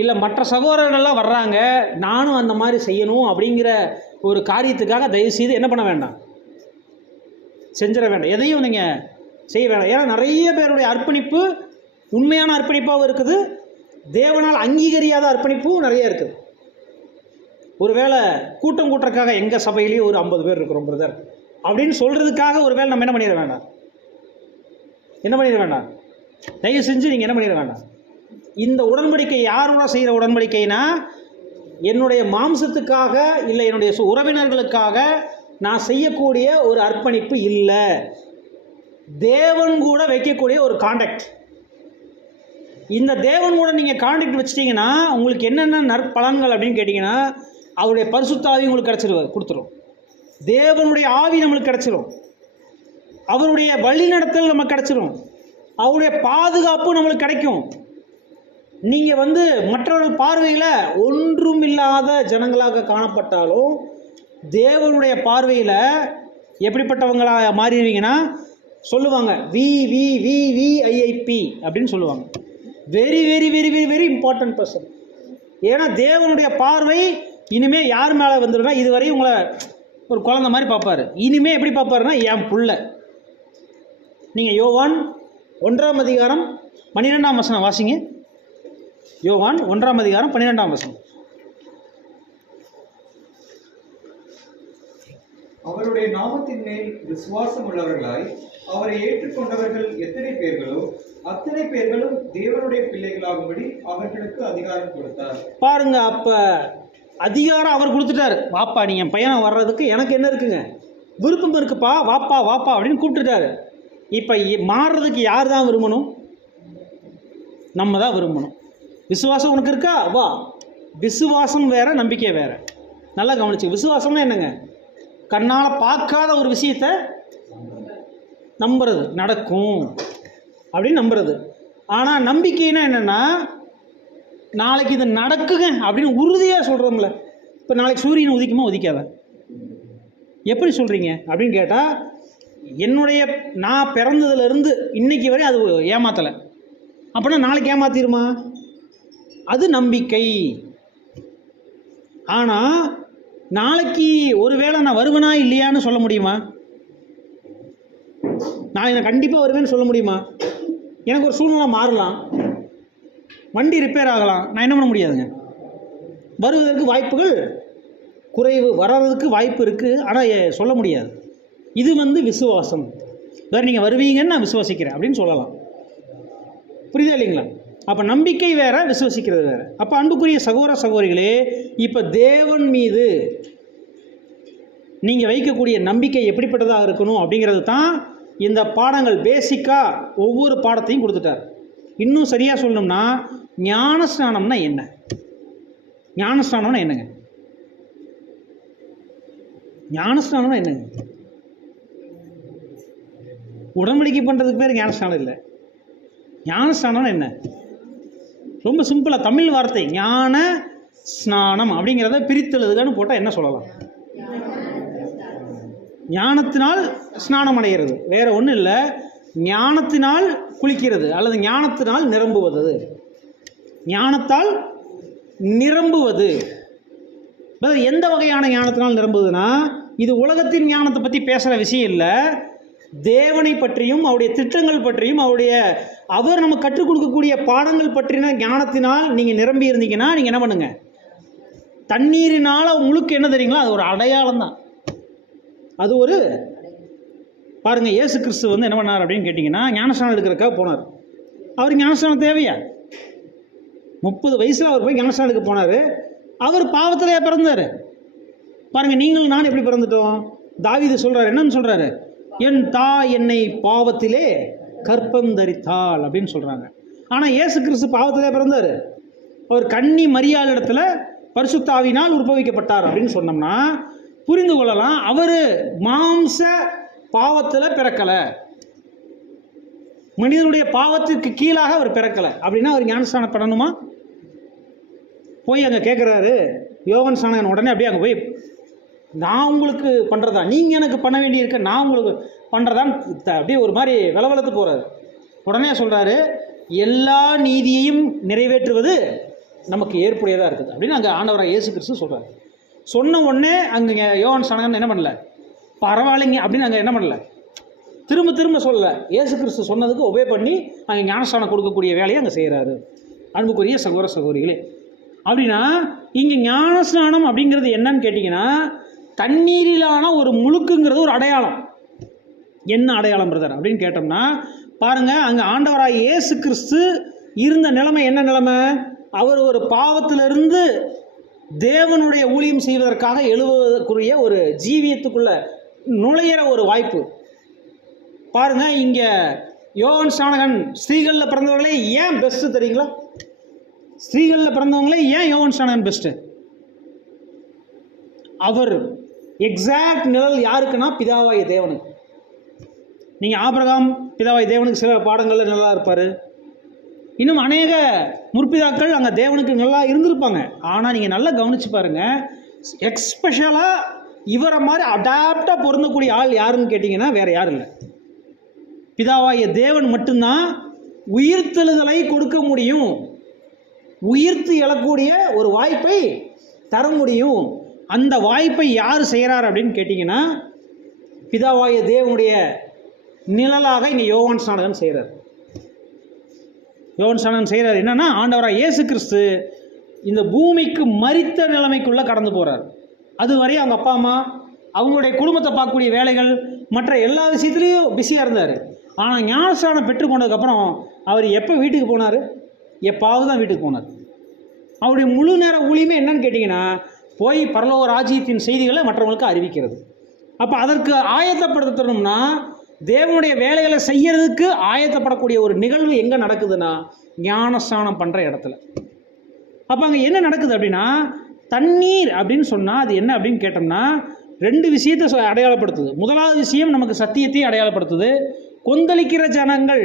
இல்லை மற்ற சகோதரர்கள்லாம் வர்றாங்க, நானும் அந்த மாதிரி செய்யணும் அப்படிங்கிற ஒரு காரியத்துக்காக தயவுசெய்து என்ன பண்ண வேண்டாம், செஞ்சிட வேண்டாம். எதையும் நீங்கள் செய்ய வேண்டாம். ஏன்னா நிறைய பேருடைய அர்ப்பணிப்பு உண்மையான அர்ப்பணிப்பாகவும் இருக்குது, தேவனால் அங்கீகரியாத அர்ப்பணிப்பும் நிறைய இருக்குது. ஒருவேளை கூட்டம் கூட்டுறதுக்காக எங்கள் சபையிலேயே ஒரு 50 பேர் இருக்கிறோம் பிரதர் அப்படின்னு சொல்கிறதுக்காக ஒருவேளை நம்ம என்ன பண்ணிட வேண்டாம், தயவு செஞ்சு நீங்கள் என்ன பண்ணிட வேண்டாம். இந்த உடன்படிக்கை யாரோட செய்கிற உடன்படிக்கைனா, என்னுடைய மாம்சத்துக்காக இல்லை என்னுடைய உறவினர்களுக்காக நான் செய்யக்கூடிய ஒரு அர்ப்பணிப்பு இல்லை, தேவன் கூட வைக்கக்கூடிய ஒரு கான்டாக்ட். இந்த தேவன் கூட நீங்கள் கான்டாக்ட் வச்சிட்டிங்கன்னா உங்களுக்கு என்னென்ன நற்பலன்கள் அப்படின்னு கேட்டிங்கன்னா, அவருடைய பரிசுத்த ஆவி உங்களுக்கு கொடுத்துரும், தேவனுடைய ஆவி நம்மளுக்கு கிடச்சிரும், அவருடைய வழிநடத்தல் நமக்கு கிடச்சிரும், அவருடைய பாதுகாப்பு நம்மளுக்கு கிடைக்கும். நீங்கள் மற்றவர்கள் பார்வையில் ஒன்றும் இல்லாத ஜனங்களாக காணப்பட்டாலும் தேவனுடைய பார்வையில் எப்படிப்பட்டவங்களாக மாறிடுவீங்கன்னா, சொல்லுவாங்க VVVVIIP அப்படின்னு சொல்லுவாங்க. Very very very very very important person. ஏன்னா தேவனுடைய பார்வை இனிமேல் யார் மேலே வந்துடுனா, இதுவரையும் உங்களை ஒரு குழந்தை மாதிரி பார்ப்பார். இனிமேல் எப்படி பார்ப்பாருன்னா, என் புள்ள. நீங்கள் யோவான் 1:12 வாசிங்க. யோவான் 1:12 அவருடைய நாமத்தின் மேல் விசுவாசம் உள்ளவர்களாய் அவரை ஏற்றுக்கொண்டவர்கள் எத்தனை பேர்களோ அத்தனை பேர்களும் தேவனுடைய பிள்ளைகளாகும்படி அவர்களுக்கு அதிகாரம் கொடுத்தார். பாருங்க, அப்ப அதிகாரம் அவர் கொடுத்துட்டாரு. வாப்பா, நீ என் பையனை வர்றதுக்கு எனக்கு என்ன இருக்குங்க, விருப்பம் இருக்குப்பா, வாப்பா வாப்பா அப்படின்னு கூப்பிட்டுட்டாரு. இப்போ மாறுறதுக்கு யார் தான் விரும்பணும்? நம்ம தான் விரும்பணும். விசுவாசம் உனக்கு இருக்கா, வா. விசுவாசம் வேற, நம்பிக்கை வேற. நல்லா கவனிச்சு. விசுவாசம்னா என்னங்க? கண்ணால் பார்க்காத ஒரு விஷயத்தை நம்புறது, நடக்கும் அப்படின்னு நம்புறது. ஆனால் நம்பிக்கைன்னா என்னென்னா, நாளைக்கு இது நடக்குங்க அப்படின்னு உறுதியாக சொல்கிறோம்ல. இப்போ நாளைக்கு சூரியன் உதிக்குமா உதிக்காத, எப்படி சொல்கிறீங்க அப்படின்னு கேட்டால், நான் பிறந்ததுலேருந்து இன்னைக்கு வரை அது ஏமாத்தலை அப்படின்னா நாளைக்கு ஏமாத்திருமா? அது நம்பிக்கை. ஆனால் நாளைக்கு ஒருவேளை நான் வருவேனா இல்லையான்னு சொல்ல முடியுமா? நான் கண்டிப்பாக வருவேன்னு சொல்ல முடியுமா? எனக்கு ஒரு சூழ்நிலை மாறலாம், வண்டி ரிப்பேர் ஆகலாம், நான் என்ன பண்ண முடியாதுங்க. வருவதற்கு வாய்ப்புகள் குறைவு, வர்றதுக்கு வாய்ப்பு இருக்குது, ஆனால் சொல்ல முடியாது. இது விசுவாசம். வேறு நீங்கள் வருவீங்கன்னு நான் விசுவாசிக்கிறேன் அப்படின்னு சொல்லலாம். புரியுதா இல்லைங்களா? அப்போ நம்பிக்கை வேற, விசுவாசிக்கிறது வேற. அப்போ அன்புக்குரிய சகோதர சகோதரிகளே, இப்போ தேவன் மீது நீங்கள் வைக்கக்கூடிய நம்பிக்கை எப்படிப்பட்டதாக இருக்கணும் அப்படிங்கிறது தான் இந்த பாடங்கள் பேசிக்காக ஒவ்வொரு பாடத்தையும் கொடுத்துட்டார். இன்னும் சரியாக சொல்லணும்னா, ஞானஸ்நானம்னா என்ன? ஞானஸ்நானம்னா என்னங்க? ஞானஸ்நானம்னா என்னங்க? உடன்படிக்கை பண்ணுறதுக்கு பேர் ஞானஸ்நானம் இல்லை. ஞானஸ்நானம்னா என்ன? ரொம்ப சிம்பிளாக தமிழ் வார்த்தை ஞான ஸ்நானம் அப்படிங்கிறத பிரித்தெழுதுகன்னு போட்டால் என்ன சொல்லலாம்? ஞானத்தினால் ஸ்நானம் அடைகிறது, வேற ஒன்றும் இல்லை. ஞானத்தினால் குளிக்கிறது அல்லது ஞானத்தினால் நிரம்புவது. ஞானத்தால் நிரம்புவது எந்த வகையான ஞானத்தினால் நிரம்புவதுன்னா, இது உலகத்தின் ஞானத்தை பற்றி பேசுகிற விஷயம் இல்லை. தேவனை பற்றியும் அவருடைய திட்டங்கள் பற்றியும் அவர் நம்ம கற்றுக் கொடுக்கக்கூடிய பாடங்கள் பற்றின ஞானத்தினால் நீங்கள் நிரம்பி இருந்தீங்கன்னா, நீங்கள் என்ன பண்ணுங்க, தண்ணீரினால் முழுக்க என்ன தெரியுங்களா, அது ஒரு அடையாளம் தான். அது ஒரு பாருங்க, இயேசு கிறிஸ்து என்ன பண்ணார் அப்படின்னு கேட்டிங்கன்னா, ஞானஸ்நானம் எடுக்கிறதுக்காக போனார். அவர் ஞானஸ்நானம் தேவையா? 30 வயசில் அவர் போய் ஞானஸ்நானம் எடுக்க போனார். அவர் பாவத்திலேயே பிறந்தார். பாருங்க, நீங்களும் நான் எப்படி பிறந்துட்டோம்? தாவீது சொல்றாரு, என்னன்னு சொல்றாரு? என் தாய் என்னை பாவத்திலே கற்பம் தரித்தாள் அப்படின்னு சொல்றாங்க. ஆனால் இயேசு கிறிஸ்து பாவத்திலே பிறந்தார். அவர் கன்னி மரியாள் இடத்துல பரிசுத்த ஆவியினால் உற்பவிக்கப்பட்டார் அப்படின்னு சொன்னோம்னா புரிந்து கொள்ளலாம். அவர் மாம்ச பாவத்தில் பிறக்கலை, மனிதனுடைய பாவத்திற்கு கீழாக அவர் பிறக்கலை. அப்படின்னா அவர் ஞானஸ்நானம் பண்ணணுமா? போய் அங்கே கேட்குறாரு யோவான் ஸ்நானகன். உடனே அப்படியே அங்கே போய், நான் உங்களுக்கு பண்ணுறதா, நீங்கள் எனக்கு பண்ண வேண்டியிருக்க, நான் உங்களுக்கு பண்ணுறதான்னு அப்படியே ஒரு மாதிரி விளவலத்து போகிறாரு. உடனே சொல்கிறாரு, எல்லா நீதியையும் நிறைவேற்றுவது நமக்கு ஏற்புடையதாக இருக்குது அப்படின்னு அங்கே ஆண்டவராக இயேசு கிறிஸ்து சொல்கிறார். சொன்ன உடனே அங்கே யோவான் ஸ்நானகன் என்ன பண்ணல, பரவாயில்லைங்க அப்படின்னு அங்கே என்ன பண்ணல, திரும்ப திரும்ப சொல்லலை. இயேசு கிறிஸ்து சொன்னதுக்கு ஒபே பண்ணி அங்கே ஞானஸ்நானம் கொடுக்கக்கூடிய வேலையை அங்கே செய்கிறாரு. அன்புக்குரிய சகோதர சகோதரிகளே, அப்படின்னா இங்கே ஞானஸ்நானம் அப்படிங்கிறது என்னன்னு கேட்டிங்கன்னா, தண்ணீரிலான ஒரு முழுக்குங்கிறது ஒரு அடையாளம். என்ன அடையாளம் பிரதர் அப்படின்னு கேட்டோம்னா, பாருங்கள், அங்கே ஆண்டவராக இயேசு கிறிஸ்து இருந்த நிலைமை என்ன நிலைமை? அவர் ஒரு பாவத்திலிருந்து தேவனுடைய ஊழியம் செய்வதற்காக எழுவதற்குரிய ஒரு ஜீவியத்துக்குள்ள நுழையிற ஒரு வாய்ப்பு. பாருங்க, இங்கே யோவான் ஸ்நானகன் ஸ்திரீகளில் பிறந்தவர்களே ஏன் பெஸ்ட்டு தெரியுங்களா? ஸ்திரீகளில் பிறந்தவங்களே ஏன் யோவான் ஸ்நானகன் பெஸ்ட்டு? அவர் எக்ஸாக்ட் நிழல் யாருக்குன்னா பிதாவாய தேவனுக்கு. நீங்கள் ஆபிரகாம் பிதாவாய தேவனுக்கு சில பாடங்களில் நல்லா இருப்பார். இன்னும் அநேக முற்பிதாக்கள் அங்கே தேவனுக்கு நல்லா இருந்திருப்பாங்க. ஆனால் நீங்கள் நல்லா கவனித்து பாருங்கள், எக்ஸ்பெஷலாக இவரை மாதிரி அடாப்டாக பொருந்தக்கூடிய ஆள் யாருன்னு கேட்டிங்கன்னா வேறு யாரும் இல்லை. பிதாவாகிய தேவன் மட்டும்தான் உயிர்த்தெழுதலை கொடுக்க முடியும். உயிர்த்து எழக்கூடிய ஒரு வாய்ப்பை தர முடியும். அந்த வாய்ப்பை யார் செய்கிறார் அப்படின்னு கேட்டிங்கன்னா, பிதாவாகிய தேவனுடைய நிழலாக இங்கே யோவான் ஸ்நானகன் செய்கிறார். யோவான் ஸ்நானகன் செய்கிறார் என்னன்னா, ஆண்டவராக இயேசு கிறிஸ்து இந்த பூமிக்கு மரித்த நிலைமைக்குள்ளே கடந்து போகிறார். அதுவரை அவங்க அப்பா அம்மா அவங்களுடைய குடும்பத்தை பார்க்கக்கூடிய வேலைகள் மற்ற எல்லா விஷயத்துலேயும் பிஸியாக இருந்தார். ஆனால் ஞானஸ்நானம் பெற்றுக்கொண்டதுக்கப்புறம் அவர் எப்போ வீட்டுக்கு போனார்? எப்பாவது தான் வீட்டுக்கு போனார். அவருடைய முழு நேர ஊழியமே என்னன்னு கேட்டிங்கன்னா, போய் பரலோக ராஜ்யத்தின் செய்திகளை மற்றவங்களுக்கு அறிவிக்கிறது. அப்போ அதற்கு ஆயத்தப்படுத்தணும்னா, தேவனுடைய வேலைகளை செய்யறதுக்கு ஆயத்தப்படக்கூடிய ஒரு நிகழ்வு எங்கே நடக்குதுன்னா, ஞானஸ்நானம் பண்ணுற இடத்துல. அப்போ அங்கே என்ன நடக்குது அப்படின்னா, தண்ணீர் அப்படின்னு சொன்னால் அது என்ன அப்படின்னு கேட்டோம்னா, ரெண்டு விஷயத்தை அடையாளப்படுத்துது. முதலாவது விஷயம் நமக்கு சத்தியத்தையும் அடையாளப்படுத்துது. கொந்தளிக்கிற ஜனங்கள்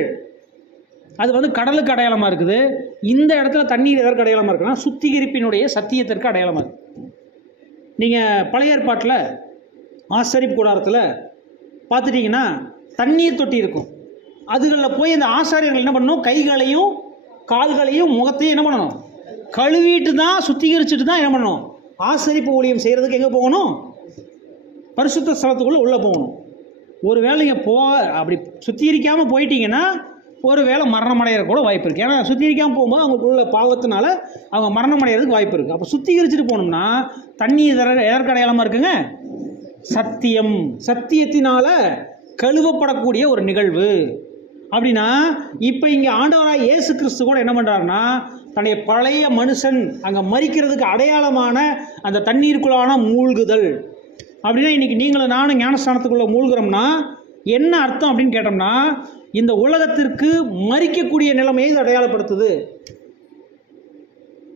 அது வந்து கடலுக்கு அடையாளமாக இருக்குது. இந்த இடத்துல தண்ணீர் எதற்கு அடையாளமாக இருக்குன்னா, சுத்திகரிப்பினுடைய சத்தியத்திற்கு அடையாளமாக இருக்குது. நீங்கள் பழைய ஏற்பாட்டில் ஆசரிப்பு கூடாரத்தில் பார்த்துட்டிங்கன்னா தண்ணீர் தொட்டி இருக்கும். அதுகளில் போய் அந்த ஆசாரியர்கள் என்ன பண்ணணும்? கைகளையும் கால்களையும் முகத்தையும் என்ன பண்ணணும்? கழுவிட்டு தான், சுத்திகரிச்சுட்டு தான் என்ன பண்ணணும்? ஆசரிப்பு ஊழியம் செய்கிறதுக்கு எங்கே போகணும்? பரிசுத்த ஸ்தலத்துக்குள்ளே உள்ளே போகணும். ஒரு வேளை நீங்கள் அப்படி சுத்திகரிக்காமல் போயிட்டீங்கன்னா ஒரு வேளை மரணம் அடைகிற கூட வாய்ப்பு இருக்குது. ஏன்னா சுத்திகரிக்காமல் போகும்போது அவங்களுக்குள்ள பாவத்தினால அவங்க மரணம் அடைகிறதுக்கு வாய்ப்பு இருக்குது. அப்போ சுத்திகரிச்சுட்டு போனோம்னா தண்ணி எதற்கு அடையாளமாக இருக்குங்க? சத்தியம். சத்தியத்தினால கழுவப்படக்கூடிய ஒரு நிகழ்வு. அப்படின்னா இப்போ இங்கே ஆண்டவராக இயேசு கிறிஸ்து கூட என்ன பண்ணுறாருன்னா, தன்னுடைய பழைய மனுஷன் அங்கே மரிக்கிறதுக்கு அடையாளமான அந்த தண்ணீருக்குள்ளான மூழ்குதல். அப்படின்னா இன்றைக்கி நீங்களும் நானும் ஞானஸ்தானத்துக்குள்ளே மூழ்கிறோம்னா என்ன அர்த்தம் அப்படின்னு கேட்டோம்னா, இந்த உலகத்திற்கு மரிக்கக்கூடிய நிலைமையை இது அடையாளப்படுத்துது.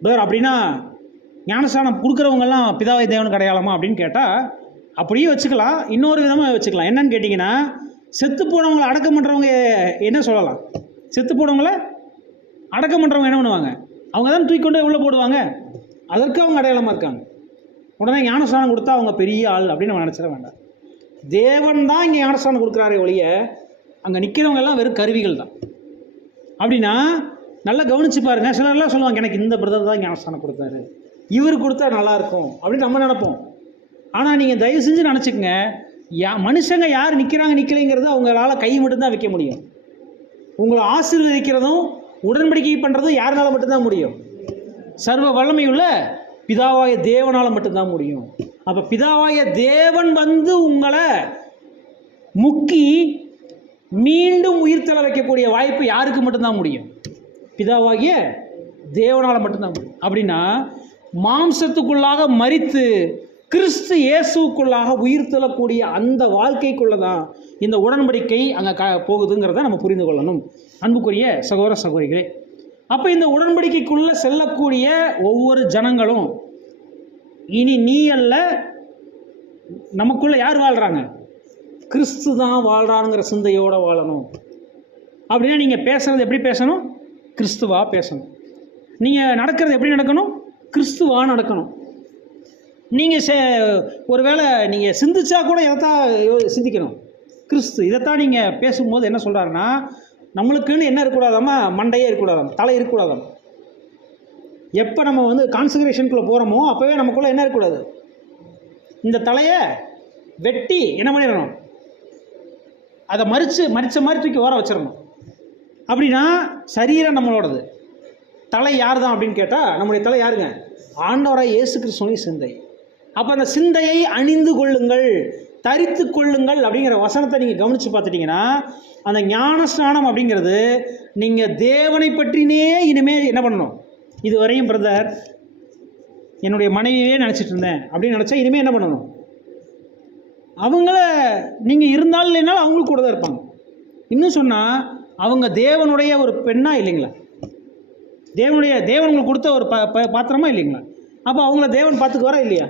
வேறு அப்படின்னா ஞானஸ்தானம் கொடுக்குறவங்கெல்லாம் பிதாவை தேவனுக்கு அடையாளமா அப்படின்னு கேட்டால் அப்படியே வச்சுக்கலாம். இன்னொரு விதமாக வச்சுக்கலாம். என்னன்னு கேட்டிங்கன்னா, செத்து போனவங்களை அடக்கம் பண்ணுறவங்க என்ன சொல்லலாம்? செத்து போனவங்களை அடக்கம் பண்ணுறவங்க என்ன பண்ணுவாங்க? அவங்க தான் தூக்கி கொண்டு உள்ளே போடுவாங்க. அதற்கு அவங்க அடையாளமாக இருக்காங்க. உடனே ஞானஸ்தானம் கொடுத்தா அவங்க பெரிய ஆள் அப்படின்னு நம்ம நினச்சிட வேண்டாம். தேவன் தான் இங்கே ஞானஸ்தானம் கொடுக்குறாரே ஒழிய அங்கே நிற்கிறவங்க எல்லாம் வெறும் கருவிகள் தான். அப்படின்னா நல்லா கவனித்து பாருங்கள். சிலர்லாம் சொல்லுவாங்க, எனக்கு இந்த பிரதர் தான் ஞானஸ்தானம் கொடுத்தாரு, இவர் கொடுத்தா நல்லாயிருக்கும் அப்படின்னு நம்ம நினைப்போம். ஆனால் நீங்கள் தயவு செஞ்சு நினச்சிக்கங்க, மனுஷங்க யார் நிற்கிறாங்க நிற்கலைங்கிறது அவங்களால கை மட்டும்தான் வைக்க முடியும். உங்களை ஆசீர்வதிக்கிறதும் உடன்படிக்கை பண்ணுறதும் யாருனால மட்டும்தான் முடியும்? சர்வ வல்லமையுள்ள பிதாவாய தேவனால் மட்டும்தான் முடியும். அப்போ பிதாவாய தேவன் வந்து உங்களை முக்கி மீண்டும் உயிர்த்தெழ வைக்கக்கூடிய வாய்ப்பு யாருக்கு மட்டும்தான் முடியும்? பிதாவாகிய தேவனால் மட்டும்தான் முடியும். அப்படின்னா மாம்சத்துக்குள்ளாக மரித்து கிறிஸ்து இயேசுக்குள்ளாக உயிர்த்தெழக்கூடிய அந்த வாழ்க்கைக்குள்ளே தான் இந்த உடன்படிக்கை அங்கே போகுதுங்கிறத நம்ம புரிந்து கொள்ளணும். அன்புக்குரிய சகோதர சகோதரிகளே, அப்போ இந்த உடன்படிக்கைக்குள்ளே செல்லக்கூடிய ஒவ்வொரு ஜனங்களும் இனி நீ அல்ல, நமக்குள்ளே யார் வாழ்கிறாங்க? கிறிஸ்து தான் வாழ்கிறானுங்கிற சிந்தையோடு வாழணும். அப்படின்னா நீங்கள் பேசுகிறது எப்படி பேசணும்? கிறிஸ்துவாக பேசணும். நீங்கள் நடக்கிறது எப்படி நடக்கணும்? கிறிஸ்துவாக நடக்கணும். நீங்கள் ஒருவேளை நீங்கள் சிந்திச்சா கூட எதைத்தான் சிந்திக்கணும்? கிறிஸ்து. இதைத்தான் நீங்கள் பேசும்போது என்ன சொல்கிறாருன்னா, நம்மளுக்குன்னு என்ன இருக்கக்கூடாதாம்மா? மண்டையே இருக்கக்கூடாதாம், தலை இருக்கக்கூடாதாம். எப்போ நம்ம வந்து கான்சன்ட்ரேஷனுக்குள்ளே போகிறோமோ அப்போவே நமக்குள்ளே என்ன இருக்கக்கூடாது? இந்த தலையை வெட்டி என்ன பண்ணிடணும்? அதை மறித்த மாதிரி தூக்கி ஓர வச்சிடணும். அப்படின்னா சரீரம் நம்மளோடது, தலை யார் தான் அப்படின்னு கேட்டால் நம்முடைய தலை யாருங்க? ஆண்டவராய் இயேசு கிறிஸ்துவின் சிந்தை. அப்போ அந்த சிந்தையை அணிந்து கொள்ளுங்கள், தரித்து கொள்ளுங்கள் அப்படிங்கிற வசனத்தை நீங்கள் கவனித்து பார்த்துட்டிங்கன்னா, அந்த ஞானஸ்நானம் அப்படிங்கிறது நீங்கள் தேவனை பற்றினே இனிமேல் என்ன பண்ணணும்? இதுவரையும் பிரதர் என்னுடைய மனைவியே நினச்சிட்டு இருந்தேன் அப்படின்னு நினச்சா இனிமேல் என்ன பண்ணணும்? அவங்கள நீங்கள் இருந்தாலும் இல்லைனாலும் அவங்களுக்கு கூட தான் இருப்பாங்க. இன்னும் சொன்னால் அவங்க தேவனுடைய ஒரு பெண்ணா இல்லைங்களா? தேவன் உங்களுக்கு கொடுத்த ஒரு பாத்திரமா இல்லைங்களா? அப்போ அவங்கள தேவன் பார்த்துக்குவாரா இல்லையா?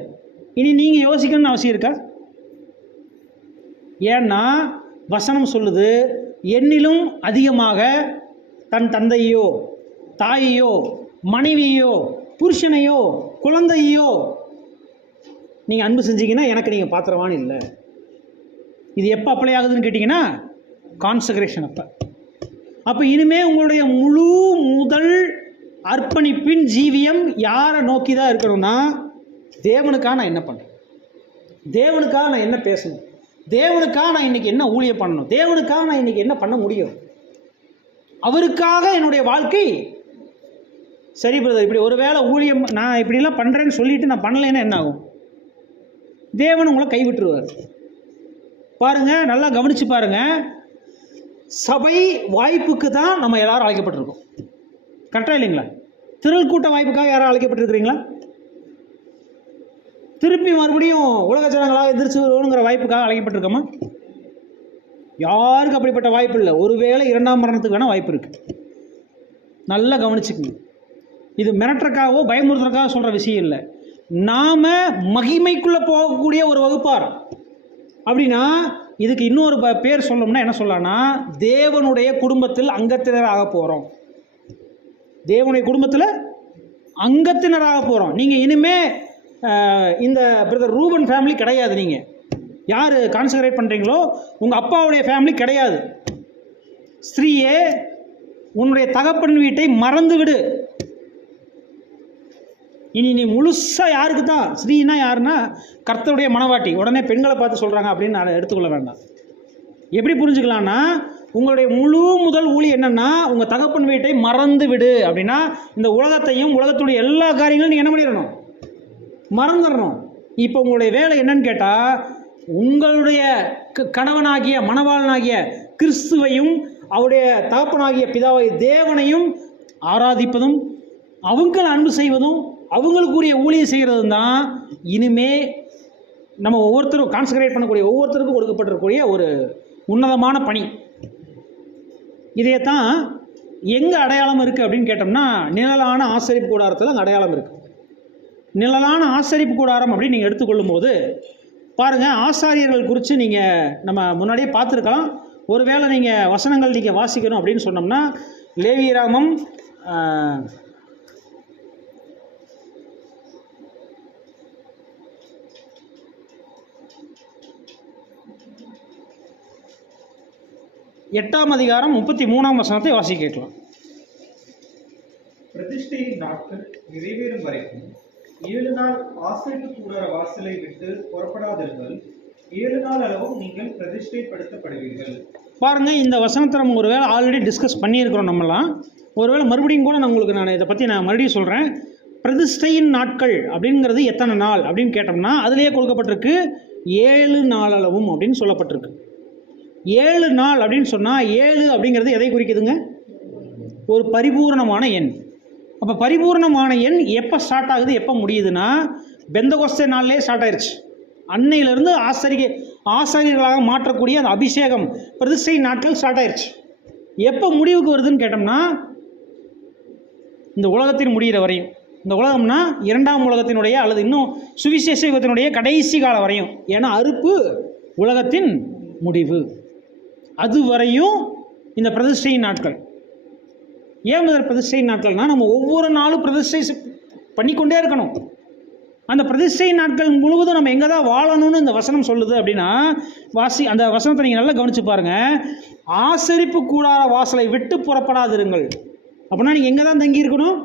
இனி நீங்கள் யோசிக்கணும்னு அவசியம் இருக்கா? ஏன்னா வசனம் சொல்லுது, என்னிலும் அதிகமாக தன் தந்தையோ தாயையோ மனைவியோ புருஷனையோ குழந்தையோ நீங்கள் அன்பு செஞ்சீங்கன்னா எனக்கு நீங்கள் பாத்திரவான் இல்லை. இது எப்போ அப்ளை ஆகுதுன்னு கேட்டிங்கன்னா, கான்சக்ரேஷன். அப்போ இனிமேல் உங்களுடைய முழு முதல் அர்ப்பணிப்பின் ஜீவியம் யாரை நோக்கி தான் இருக்கணும்னா, தேவனுக்காக நான் என்ன பண்ணுறேன், தேவனுக்காக நான் என்ன பேசணும், தேவனுக்காக நான் இன்றைக்கி என்ன ஊழியம் பண்ணணும், தேவனுக்காக நான் இன்றைக்கி என்ன பண்ண முடியும், அவருக்காக என்னுடைய வாழ்க்கை. சரி பிரதர், இப்படி ஒரு வேளை ஊழியம் நான் இப்படிலாம் பண்ணுறேன்னு சொல்லிவிட்டு நான் பண்ணலைன்னா என்ன ஆகும்? தேவன் உங்களை கைவிட்டுருவார். பாருங்கள், நல்லா கவனித்து பாருங்கள். சபை வாய்ப்புக்கு தான் நம்ம எல்லாரும் அழைக்கப்பட்டிருக்கோம். கரெக்டாக இல்லைங்களா? திரள் கூட்ட வாய்ப்புக்காக யாரும் அழைக்கப்பட்டிருக்கிறீங்களா? திருப்பி மறுபடியும் உலக ஜனங்களாக எதிர்த்து வருவோங்கிற வாய்ப்புக்காக அழைக்கப்பட்டிருக்கோமா? யாருக்கும் அப்படிப்பட்ட வாய்ப்பு இல்லை. ஒருவேளை இரண்டாம் மரணத்துக்கு வேணால் வாய்ப்பு இருக்குது. நல்லா கவனிச்சுக்குங்க. இது மிரட்டுறக்காகவோ பயமுறுத்துறக்காக சொல்கிற விஷயம் இல்லை. நாம் மகிமைக்குள்ளே போகக்கூடிய ஒரு வகுப்பார். அப்படின்னா இதுக்கு இன்னொரு பேர் சொல்லணும்னா என்ன சொல்லலாம்னா, தேவனுடைய குடும்பத்தில் அங்கத்தினராக போகிறோம். தேவனுடைய குடும்பத்தில் அங்கத்தினராக போகிறோம். நீங்கள் இனிமே இந்த பிரதர் ரூபன் ஃபேமிலி கிடையாது. நீங்கள் யார் கான்சன்ட்ரேட் பண்ணுறீங்களோ உங்கள் அப்பாவுடைய ஃபேமிலி கிடையாது. ஸ்திரீயே, உன்னுடைய தகப்பன் வீட்டை மறந்து விடு. இனி நீ முழுசாக யாருக்கு தான், ஸ்ரீனா யாருன்னா கர்த்தருடைய மனவாட்டி. உடனே பெண்களை பார்த்து சொல்கிறாங்க அப்படின்னு நான் எடுத்துக்கொள்ள வேண்டாம். எப்படி புரிஞ்சுக்கலான்னா, உங்களுடைய முழு முதல் ஊழி என்னென்னா, உங்கள் தகப்பன் வீட்டை மறந்து விடு. அப்படின்னா இந்த உலகத்தையும் உலகத்துடைய எல்லா காரியங்களும் நீங்கள் என்ன பண்ணிடணும், மறந்துடணும். இப்போ உங்களுடைய வேலை என்னன்னு கேட்டால், உங்களுடைய கணவனாகிய மணவாளனாகிய கிறிஸ்துவையும் அவருடைய தகப்பனாகிய பிதாவை தேவனையும் ஆராதிப்பதும் அவங்களை அன்பு செய்வதும் அவங்களுக்குரிய ஊழியம் செய்கிறதும் தான் இனிமே நம்ம ஒவ்வொருத்தரும் கான்சன்ட்ரேட் பண்ணக்கூடிய ஒவ்வொருத்தருக்கும் கொடுக்கப்பட்டிருக்கக்கூடிய ஒரு உன்னதமான பணி. இதையத்தான் எங்கே அடையாளம் இருக்குது அப்படின்னு கேட்டோம்னா, நிழலான ஆசரிப்பு கூடாரத்தில் அங்கே அடையாளம் இருக்குது. நிழலான ஆசரிப்பு கூடாரம் அப்படின்னு நீங்கள் எடுத்துக்கொள்ளும் போது பாருங்கள், ஆசாரியர்கள் குறித்து நீங்கள் நம்ம முன்னாடியே பார்த்துருக்கலாம். ஒருவேளை நீங்கள் வசனங்கள் நீங்கள் வாசிக்கணும் அப்படின்னு சொன்னோம்னா, லேவியராகமம் 8ஆம் அதிகாரம் 33ஆம் வசனத்தை வாசிக்க கேட்கலாம். பிரதிஷ்டையின் நாட்கள் நிறைவேறும் வரைக்கும் 7 நாள் ஆசரிப்பு கூடார வாசலை விட்டு புறப்படாதிருங்கள். 7 நாள் அளவும் நீங்கள் பிரதிஷ்டைப்படுத்தப்படுவீர்கள். பாருங்கள், இந்த வசனத்தை நம்ம ஒருவேளை ஆல்ரெடி டிஸ்கஸ் பண்ணியிருக்கிறோம். நம்மலாம் ஒருவேளை மறுபடியும் கூட நான் உங்களுக்கு இதை பற்றி மறுபடியும் சொல்கிறேன். பிரதிஷ்டையின் நாட்கள் அப்படிங்கிறது எத்தனை நாள் அப்படின்னு கேட்டோம்னா, அதிலேயே கொடுக்கப்பட்டிருக்கு 7 நாள் அளவும் அப்படின்னு சொல்லப்பட்டிருக்கு. 7 நாள் அப்படின்னு சொன்னால் 7 அப்படிங்கிறது எதை குறிக்குதுங்க? ஒரு பரிபூர்ணமான எண். அப்போ பரிபூர்ணமான எண் எப்போ ஸ்டார்ட் ஆகுது, எப்போ முடியுதுன்னா, பெந்தகோஸ்தே நாள்லேயே ஸ்டார்ட் ஆயிடுச்சு. அன்னையிலிருந்து ஆசாரியர்களாக மாற்றக்கூடிய அந்த அபிஷேகம் பிரதிஷ்டை நாட்கள் ஸ்டார்ட் ஆயிடுச்சு. எப்போ முடிவுக்கு வருதுன்னு கேட்டோம்னா, இந்த உலகத்தின் முடிகிற வரையும். இந்த உலகம்னா 2ஆம் உலகத்தினுடைய அல்லது இன்னும் சுவிசேஷ யுகத்தினுடைய கடைசி கால வரையும். ஏன்னா அறுப்பு உலகத்தின் முடிவு. அது வரையும் இந்த பிரதிஷ்டையின் நாட்கள். ஏன் முதல் பிரதிஷ்டையின் நாட்கள்னால், நம்ம ஒவ்வொரு நாளும் பிரதிஷ்டை பண்ணிக்கொண்டே இருக்கணும். அந்த பிரதிஷ்டை நாட்கள் முழுவதும் நம்ம எங்கே தான் வாழணும்னு இந்த வசனம் சொல்லுது அப்படின்னா, அந்த வசனத்தை நீங்கள் நல்லா கவனித்து பாருங்கள். ஆசரிப்பு கூடார வாசலை விட்டு புறப்படாதிருங்கள். அப்படின்னா நீங்கள் எங்கே தான் தங்கி இருக்கணும்?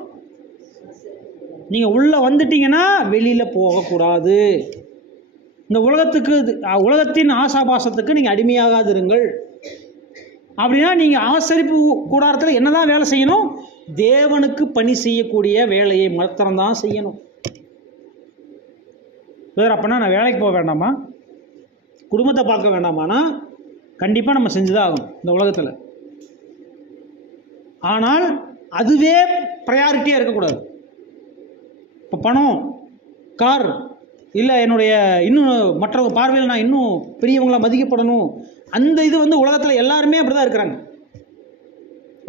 நீங்கள் உள்ளே வந்துட்டீங்கன்னா வெளியில் போகக்கூடாது. இந்த உலகத்தின் ஆசாபாசத்துக்கு நீங்கள் அடிமையாகாதிருங்கள். அப்படின்னா நீங்கள் ஆசரிப்பு கூடாரத்தில் என்ன தான் வேலை செய்யணும்? தேவனுக்கு பணி செய்யக்கூடிய வேலையை மாத்திரம்தான் செய்யணும். வேறு அப்போனா நான் வேலைக்கு போக வேண்டாமா, குடும்பத்தை பார்க்க வேண்டாமானா கண்டிப்பாக நம்ம செஞ்சுதான் ஆகும் இந்த உலகத்தில். ஆனால் அதுவே ப்ரையாரிட்டியாக இருக்கக்கூடாது. இப்போ பணம், கார், இல்லை என்னுடைய இன்னும் மற்றவங்க பார்வையில் நான் இன்னும் பெரியவங்களாக மதிக்கப்படணும், அந்த இது உலகத்தில் எல்லாருமே அப்படி தான் இருக்கிறாங்க.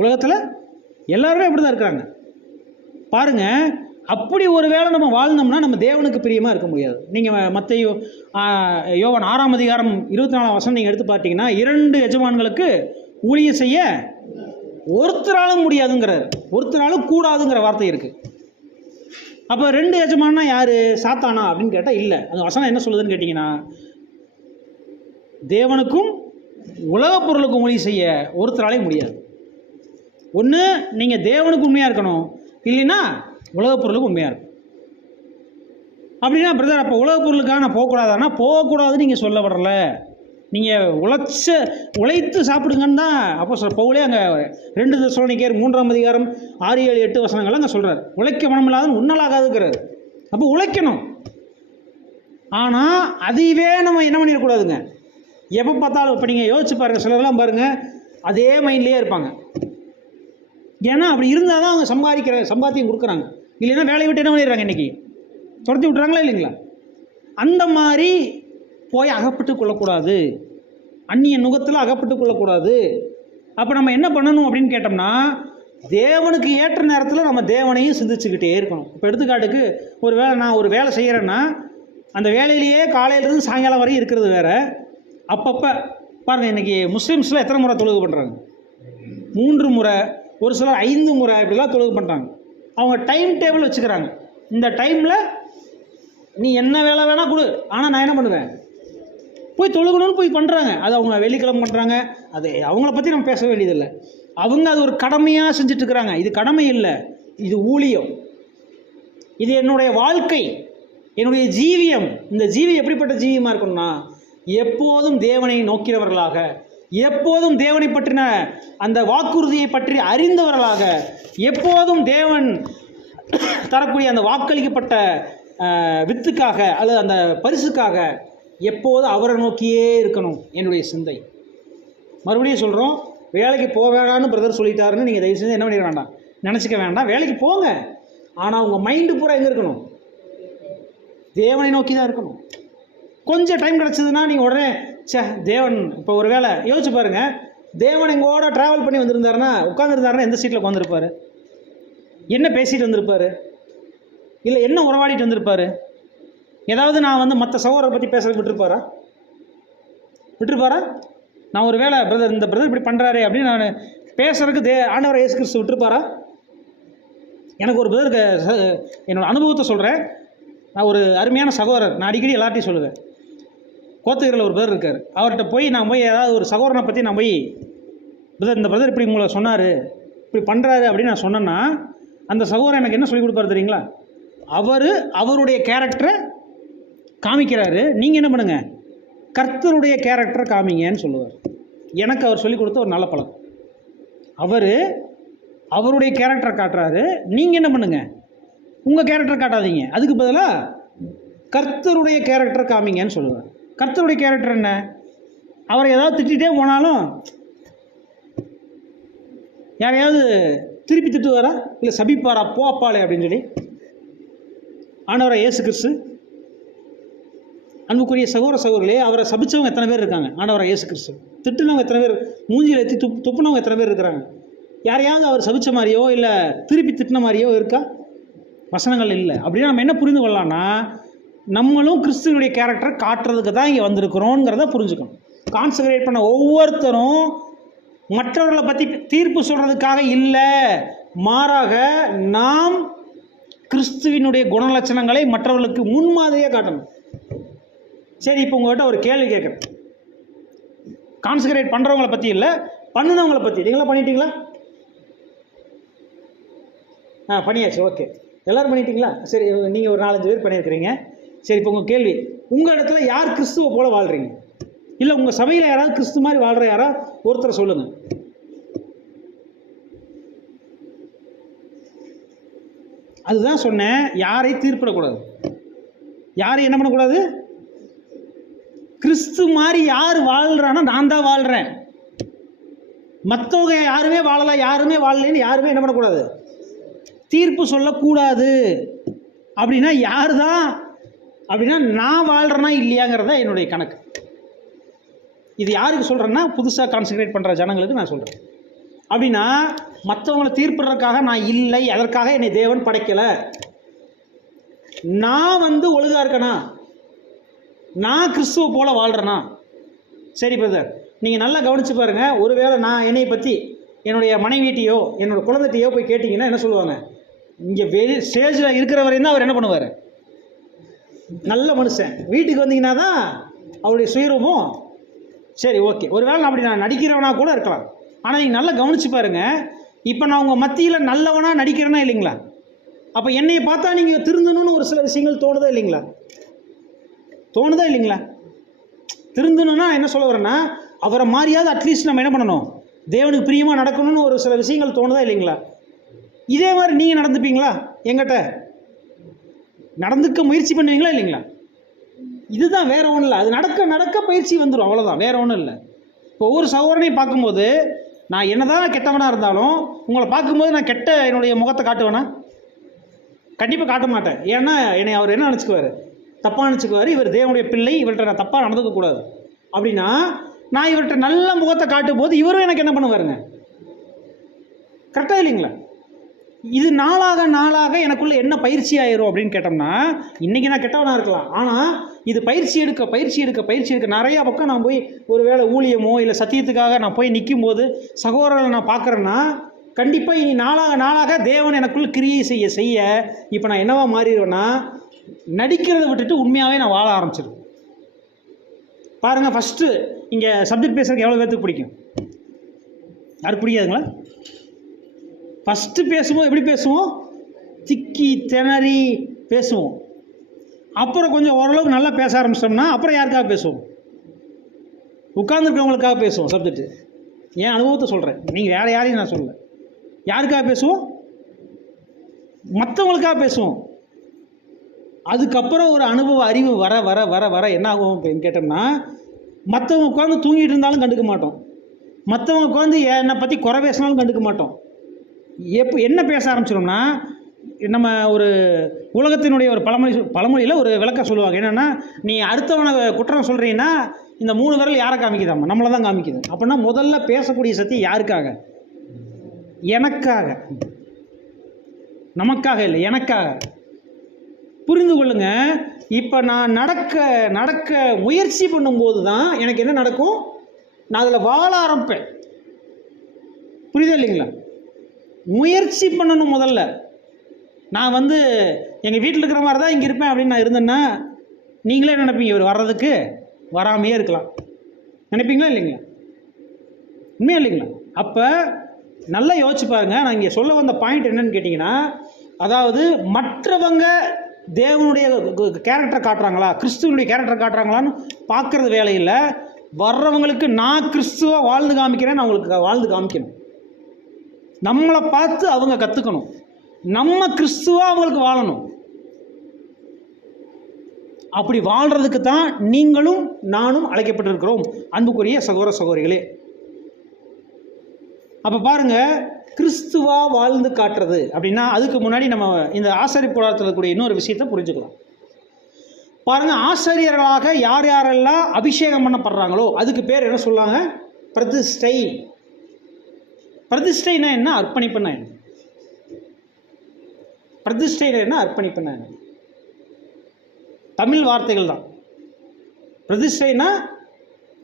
உலகத்தில் எல்லாருமே அப்படி தான் இருக்கிறாங்க. பாருங்கள், அப்படி ஒரு வேளை நம்ம வாழ்ந்தோம்னா நம்ம தேவனுக்கு பிரியமாக இருக்க முடியாது. நீங்கள் மத்தேயு யோவான் 6ஆம் அதிகாரம் 24ஆம் வசனம் நீங்கள் எடுத்து பார்த்தீங்கன்னா, 2 எஜமான்களுக்கு ஊழியம் செய்ய ஒருத்தராலும் முடியாதுங்கிறார், ஒருத்தராலும் கூடாதுங்கிற வார்த்தை இருக்குது. அப்போ 2 எஜமானா யார்? சாத்தானா அப்படின்னு கேட்டால் இல்லை. அந்த வசனம் என்ன சொல்லுதுன்னு கேட்டிங்கன்னா, தேவனுக்கும் உலகப் பொருளுக்கு ஊழியம் செய்ய ஒருத்தராலையும் முடியாது. ஒன்று நீங்கள் தேவனுக்கு உண்மையாக இருக்கணும், இல்லைன்னா உலகப் பொருளுக்கு உண்மையாக இருக்கணும். அப்படின்னா பிரதர் அப்போ உலகப் பொருளுக்காக நான் போகக்கூடாதானா? போகக்கூடாதுன்னு நீங்கள் சொல்ல வரல. நீங்கள் உழைத்து சாப்பிடுங்கன்னு தான் அப்போஸ்தலர் பவுலே அங்கே 2 தெசலோனிக்கேயர் 3ஆம் அதிகாரம் 6, 7, 8 வசனங்கள் அங்கே சொல்கிறார். உழைக்க மனமில்லாதவன் உண்ணலாகாதுங்கிறார். அப்போ உழைக்கணும். ஆனால் அதையவே நம்ம என்ன பண்ணிடக்கூடாதுங்க. எப்போ பார்த்தாலும் இப்போ நீங்கள் யோசிச்சு பாருங்கள், சிலர்லாம் பாருங்கள் அதே மைண்ட்லேயே இருப்பாங்க. ஏன்னா அப்படி இருந்தால் தான் அவங்க சம்பாத்தியம் கொடுக்குறாங்க. இல்லைன்னா வேலையை விட்டு என்ன பண்ணிடுறாங்க, இன்றைக்கி துரத்தி விட்றாங்களா இல்லைங்களா? அந்த மாதிரி போய் அகப்பட்டு கொள்ளக்கூடாது, அந்நிய நுகத்தில் அகப்பட்டு கொள்ளக்கூடாது. அப்போ நம்ம என்ன பண்ணணும் அப்படின்னு கேட்டோம்னா, தேவனுக்கு ஏற்ற நேரத்தில் நம்ம தேவனையும் சிந்திச்சுக்கிட்டே இருக்கணும். இப்போ எடுத்துக்காட்டுக்கு நான் ஒரு வேலை செய்கிறேன்னா, அந்த வேலையிலேயே காலையிலேருந்து சாயங்காலம் வரையும் இருக்கிறது வேறு. அப்பப்போ பாருங்கள், இன்றைக்கி முஸ்லீம்ஸில் எத்தனை முறை தொழுகை பண்ணுறாங்க? 3 முறை, ஒரு சிலர் 5 முறை இப்படிலாம் தொழுகை பண்ணுறாங்க. அவங்க டைம் டேபிள் வச்சுக்கிறாங்க. இந்த டைமில் நீ என்ன வேலை வேணால் கொடு, ஆனால் நான் என்ன பண்ணுவேன், போய் தொழுகணும்னு போய் பண்ணுறாங்க. அது அவங்க வெள்ளிக்கிழமை பண்ணுறாங்க. அது அவங்கள பற்றி நம்ம பேச வேண்டியதில்லை. அவங்க அது ஒரு கடமையாக செஞ்சிட்ருக்குறாங்க. இது கடமை இல்லை, இது ஊழியம், இது என்னுடைய வாழ்க்கை, என்னுடைய ஜீவியம். இந்த ஜீவியம் எப்படிப்பட்ட ஜீவியமாக இருக்கணும்னா, எப்போதும் தேவனை நோக்கிறவர்களாக, எப்போதும் தேவனை பற்றின அந்த வாக்குறுதியை பற்றி அறிந்தவர்களாக, எப்போதும் தேவன் தரக்கூடிய அந்த வாக்களிக்கப்பட்ட வித்துக்காக அல்லது அந்த பரிசுக்காக எப்போதும் அவரை நோக்கியே இருக்கணும் என்னுடைய சிந்தை. மறுபடியும் சொல்கிறோம், வேலைக்கு போக வேண்டாம்னு பிரதர் சொல்லிட்டாருன்னு நீங்கள் தயவு செஞ்சு என்ன பண்ணிக்க வேண்டாம், நினச்சிக்க வேண்டாம். வேலைக்கு போங்க, ஆனால் உங்கள் மைண்டு பூரா எங்கே இருக்கணும், தேவனை நோக்கி தான் இருக்கணும். கொஞ்சம் டைம் கிடச்சிதுன்னா நீங்கள் உடனே தேவன் இப்போ ஒரு வேலை யோசிச்சு பாருங்கள், தேவன் எங்கூட ட்ராவல் பண்ணி வந்திருந்தாருன்னா, உட்காந்துருந்தாருன்னா எந்த சீட்டில் உட்காந்துருப்பார், என்ன பேசிட்டு வந்திருப்பார், இல்லை என்ன உறவாடிட்டு வந்திருப்பார்? ஏதாவது நான் மற்ற சகோதரரை பற்றி பேசுறது விட்டுருப்பாரா? நான் ஒரு வேளை இந்த பிரதர் இப்படி பண்ணுறாரு அப்படின்னு நான் பேசுறதுக்கு ஆண்டவர் இயேசு கிறிஸ்து விட்டுருப்பாரா? எனக்கு ஒரு பிரதருக்கு என்னோடய அனுபவத்தை சொல்கிறேன். நான் ஒரு அருமையான சகோதரர், நான் அடிக்கடி எல்லார்ட்டையும் சொல்லுவேன். கோத்தகிரியில் ஒரு பிரதர் இருக்கார். அவர்கிட்ட போய் நான் ஏதாவது ஒரு சகோதரனை பற்றி நான் பிரதர் இந்த பிரதர் இப்படி உங்களை சொன்னார், இப்படி பண்ணுறாரு அப்படின்னு நான் சொன்னேன்னா, அந்த சகோதரன் எனக்கு என்ன சொல்லிக் கொடுப்பாரு தெரியுங்களா? அவருடைய கேரக்டரை காமிக்கிறாரு. நீங்கள் என்ன பண்ணுங்கள், கர்த்தருடைய கேரக்டரை காமிங்கன்னு சொல்லுவார். எனக்கு அவர் சொல்லிக் கொடுத்த ஒரு நல்ல பழக்கம். அவருடைய கேரக்டரை காட்டுறாரு, நீங்கள் என்ன பண்ணுங்கள், உங்கள் கேரக்டரை காட்டாதீங்க, அதுக்கு பதிலாக கர்த்தருடைய கேரக்டரை காமிங்கன்னு சொல்லுவார். கர்த்தருடைய கேரக்டர் என்ன? அவரை ஏதாவது திட்டிகிட்டே போனாலும் யாரையாவது திருப்பி திட்டுவாரா, இல்லை சபிப்பாரா, போப்பாளே அப்படின்னு சொல்லி? ஆண்டவரை இயேசு கிறிஸ்து, அன்புக்குரிய சகோதரர்களே, அவரை சபிச்சவங்க எத்தனை பேர் இருக்காங்க? ஆண்டவரை இயேசு கிறிஸ்து திட்டுனவங்க எத்தனை பேர், மூஞ்சியில் ஏற்றி துப்புனவங்க எத்தனை பேர் இருக்கிறாங்க? யாரையாவது அவர் சபிச்ச மாதிரியோ இல்லை திருப்பி திட்டின மாதிரியோ இருக்கா? வசனங்கள் இல்லை. அப்படின்னா நம்ம என்ன புரிந்து கொள்ளலாம்னா, நம்மளும் கிறிஸ்துவனுடைய கேரக்டரை காட்டுறதுக்கு தான் இங்கே வந்திருக்கிறோங்கிறத புரிஞ்சுக்கணும். கான்சன்ட்ரேட் பண்ண ஒவ்வொருத்தரும் மற்றவர்களை பற்றி தீர்ப்பு சொல்கிறதுக்காக இல்லை, மாறாக நாம் கிறிஸ்துவினுடைய குணலட்சணங்களை மற்றவர்களுக்கு முன்மாதிரியாக காட்டணும். சரி, இப்போ உங்கள்கிட்ட ஒரு கேள்வி கேட்குறேன். கான்சன்ட்ரேட் பண்ணுறவங்களை பற்றி இல்லை, பண்ணுனவங்களை பற்றி. நீங்களாம் பண்ணிட்டீங்களா? பண்ணியாச்சு, ஓகே. எல்லோரும் பண்ணிட்டீங்களா? சரி, நீங்கள் ஒரு 4-5 பேர் பண்ணியிருக்கிறீங்க. சரி, இப்போ உங்கள் கேள்வி, உங்கள் இடத்துல யார் கிறிஸ்துவை போல வாழ்கிறீங்க? இல்லை உங்கள் சபையில் யாராவது கிறிஸ்து மாதிரி வாழ்கிற யாராவது ஒருத்தர் சொல்லுங்கள். அதுதான் சொன்னேன், யாரையும் தீர்ப்பிடக்கூடாது, யாரையும் என்ன பண்ணக்கூடாது. கிறிஸ்து மாதிரி யார் வாழ்கிறான்னா நான் தான் வாழ்கிறேன், மற்றவங்க யாருமே வாழலாம், யாருமே வாழலைன்னு யாருமே என்ன பண்ணக்கூடாது, தீர்ப்பு சொல்லக்கூடாது. அப்படின்னா யார் தான் அப்படின்னா நான் வாழ்கிறேன்னா இல்லையாங்கிறத என்னுடைய கணக்கு. இது யாருக்கு சொல்கிறேன்னா, புதுசாக கான்சன்ட்ரேட் பண்ணுற ஜனங்களுக்கு நான் சொல்கிறேன். அப்படின்னா மற்றவங்களை தீர்ப்பிடுறதுக்காக நான் இல்லை, அதற்காக என்னை தேவன் படைக்கலை. நான் ஒழுங்காக இருக்கேனா, நான் கிறிஸ்துவை போல வாழ்கிறேனா? சரி பிரதர், நீங்கள் நல்லா கவனித்து பாருங்கள். ஒருவேளை நான் என்னை பற்றி என்னுடைய மனைவிட்டையோ என்னோட குழந்தைட்டையோ போய் கேட்டிங்கன்னா என்ன சொல்லுவாங்க? இங்கே ஸ்டேஜில் இருக்கிற வரையும் தான் அவர் என்ன பண்ணுவார், நல்ல மனுஷன். வீட்டுக்கு வந்தீங்கன்னா தான் அவருடைய சுயரூபம் சரி, ஓகே, ஒருவேளை அப்படி நான் நடிக்கிறவனா கூட இருக்கலாம். ஆனால் நீங்கள் நல்லா கவனிச்சு பாருங்க, இப்போ நான் உங்கள் மத்தியில் நல்லவனா நடிக்கிறேன்னா இல்லைங்களா? அப்போ என்னையை பார்த்தா நீங்கள் திருந்தணும்னு ஒரு சில விஷயங்கள் தோணுதா இல்லைங்களா? தோணுதா இல்லைங்களா? திருந்தணும்னா என்ன சொல்ல வரேன்னா, அவரை மாதிரியாவது அட்லீஸ்ட் நம்ம என்ன பண்ணணும், தேவனுக்கு பிரியமாக நடக்கணும்னு ஒரு சில விஷயங்கள் தோணுதா இல்லைங்களா? இதே மாதிரி நீங்கள் நடந்துப்பீங்களா? எங்கிட்ட நடந்துக்க முயற்சி பண்ணுவீங்களா இல்லைங்களா? இதுதான், வேற ஒன்றும் இல்லை. அது நடக்க நடக்க பயிற்சி வந்துடும், அவ்வளோதான், வேற ஒன்றும் இல்லை. இப்போ ஒவ்வொரு சகோதரனையும் பார்க்கும்போது நான் என்னதான் கெட்டவனாக இருந்தாலும் உங்களை பார்க்கும்போது நான் கெட்ட என்னுடைய முகத்தை காட்டுவேனா? கண்டிப்பாக காட்ட மாட்டேன். ஏன்னா என்னை அவர் என்ன நினச்சிக்குவார், தப்பாக நினச்சிக்குவார். இவர் தேவனுடைய பிள்ளை, இவர்கிட்ட நான் தப்பாக நடந்துக்கக்கூடாது அப்படின்னா நான் இவர்கிட்ட நல்ல முகத்தை காட்டும் போது இவரும் எனக்கு என்ன பண்ணுவாருங்க? கரெக்டாக இல்லைங்களா? இது நாளாக நாளாக எனக்குள்ளே என்ன பயிற்சி ஆயிரும் அப்படின்னு கேட்டோம்னா, இன்றைக்கி நான் கெட்டவனாக இருக்கலாம், ஆனால் இது பயிற்சி எடுக்க நிறையா பக்கம் நான் போய் ஒரு வேளை ஊழியமோ இல்லை சத்தியத்துக்காக நான் போய் நிற்கும் போது சகோதரர்களை நான் பார்க்குறேன்னா கண்டிப்பாக இனி நாளாக நாளாக தேவன் எனக்குள்ள கிரியை செய்ய செய்ய இப்போ நான் என்னவா மாறிடுவேன்னா, நடிக்கிறத விட்டுட்டு உண்மையாகவே நான் வாழ ஆரம்பிச்சிருவேன். பாருங்கள், ஃபஸ்ட்டு இங்கே சப்ஜெக்ட் பேசுறதுக்கு எவ்வளோ பேர்த்துக்கு பிடிக்கும்? யாருக்கு பிடிக்காதுங்களா? ஃபஸ்ட்டு பேசுவோம், எப்படி பேசுவோம்? திக்கி திணறி பேசுவோம். அப்புறம் கொஞ்சம் ஓரளவுக்கு நல்லா பேச ஆரம்பிச்சிட்டோம்னா அப்புறம் யாருக்காக பேசுவோம்? உட்கார்ந்துருக்கவங்களுக்காக பேசுவோம். சப்ஜெக்ட் என் அனுபவத்தை சொல்கிறேன், நீங்கள் வேறு யாரையும் நான் சொல்லலை. யாருக்காக பேசுவோம்? மற்றவங்களுக்காக பேசுவோம். அதுக்கப்புறம் ஒரு அனுபவ அறிவு வர வர வர வர என்ன ஆகும் கேட்டோம்னா, மற்றவங்க உட்காந்து தூங்கிட்டு இருந்தாலும் கண்டுக்க மாட்டோம், மற்றவங்க உட்காந்து என்னை பற்றி குறை பேசினாலும் கண்டுக்க மாட்டோம். என்ன பேச ஆரம்பிச்சிடும்னா, நம்ம ஒரு உலகத்தினுடைய ஒரு பழமொழியில் ஒரு விளக்கம் சொல்லுவாங்க. என்னென்னா, நீ அடுத்தவனை குற்றம் சொல்கிறீங்கன்னா இந்த 3 விரல் யாரை காமிக்குதாம்மா? நம்மளை தான் காமிக்குது. அப்படின்னா முதல்ல பேசக்கூடிய சக்தி யாருக்காக? எனக்காக, நமக்காக இல்லை, எனக்காக. புரிந்து கொள்ளுங்க. இப்போ நான் நடக்க முயற்சி பண்ணும்போது தான் எனக்கு என்ன நடக்கும்? நான் அதில் வாழ ஆரம்பிப்பேன். புரியுதா இல்லைங்களா? முயற்சி பண்ணணும் முதல்ல. நான் எங்கள் வீட்டில் இருக்கிற மாதிரி தான் இங்கே இருப்பேன் அப்படின்னு நான் இருந்தேன்னா நீங்களே என்ன நினைப்பீங்க? இவர் வர்றதுக்கு வராமையே இருக்கலாம் நினைப்பீங்களா இல்லைங்களா? உண்மையா இல்லைங்களா? அப்போ நல்லா யோசிச்சு பாருங்கள். நான் இங்கே சொல்ல வந்த பாயிண்ட் என்னன்னு கேட்டிங்கன்னா, அதாவது மற்றவங்க தேவனுடைய கேரக்டரை காட்டுறாங்களா, கிறிஸ்துவனுடைய கேரக்டரை காட்டுறாங்களான்னு பார்க்குறது வேலையில் வர்றவங்களுக்கு நான் கிறிஸ்துவாக வாழ்ந்து காமிக்கிறேன்னு அவங்களுக்கு வாழ்ந்து காமிக்கணும். நம்மளை பார்த்து அவங்க கற்றுக்கணும், நம்ம கிறிஸ்துவாக அவங்களுக்கு வாழணும். அப்படி வாழ்கிறதுக்கு தான் நீங்களும் நானும் அழைக்கப்பட்டிருக்கிறோம் அன்புக்குரிய சகோதர சகோதரிகளே. அப்போ பாருங்கள், கிறிஸ்துவா வாழ்ந்து காட்டுறது அப்படின்னா அதுக்கு முன்னாடி நம்ம இந்த ஆசாரிப்பு கூடாரத்தில் இருக்கக்கூடிய இன்னொரு விஷயத்தை புரிஞ்சுக்கலாம். பாருங்கள், ஆசாரியர்களாக யார் யாரெல்லாம் அபிஷேகம் பண்ணப்படுறாங்களோ அதுக்கு பேர் என்ன சொல்லுவாங்க? பிரதிஷ்டை. பிரதிஷ்டைனா என்ன? அர்ப்பணிப்புனா என்ன? பிரதிஷ்டைனா என்ன? அர்ப்பணிப்புனா என்ன? தமிழ் வார்த்தைகள் தான். பிரதிஷ்டைனா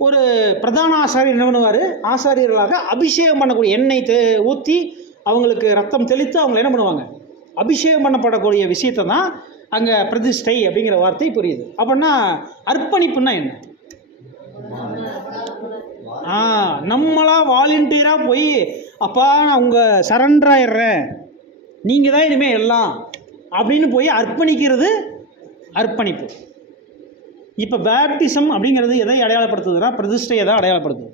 ஒரு பிரதான ஆசாரியர் என்ன பண்ணுவார்? ஆசாரியர்களாக அபிஷேகம் பண்ணக்கூடிய எண்ணெய் ஊற்றி அவங்களுக்கு ரத்தம் தெளித்து அவங்களை என்ன பண்ணுவாங்க? அபிஷேகம் பண்ணப்படக்கூடிய விஷயத்தை தான் அங்கே பிரதிஷ்டை அப்படிங்கிற வார்த்தை புரியுது. அப்படின்னா அர்ப்பணிப்புன்னா என்ன? நம்மளா வாலண்டியராக போய் அப்பா நான் உங்கள் சரண்டர் ஆயிடுறேன், நீங்கள் தான் இனிமேல் எல்லாம் அப்படின்னு போய் அர்ப்பணிக்கிறது அர்ப்பணிப்பு. இப்போ பேப்டிசம் அப்படிங்கிறது எதை அடையாளப்படுத்துதுன்னா பிரதிஷ்டையை தான் அடையாளப்படுத்துது.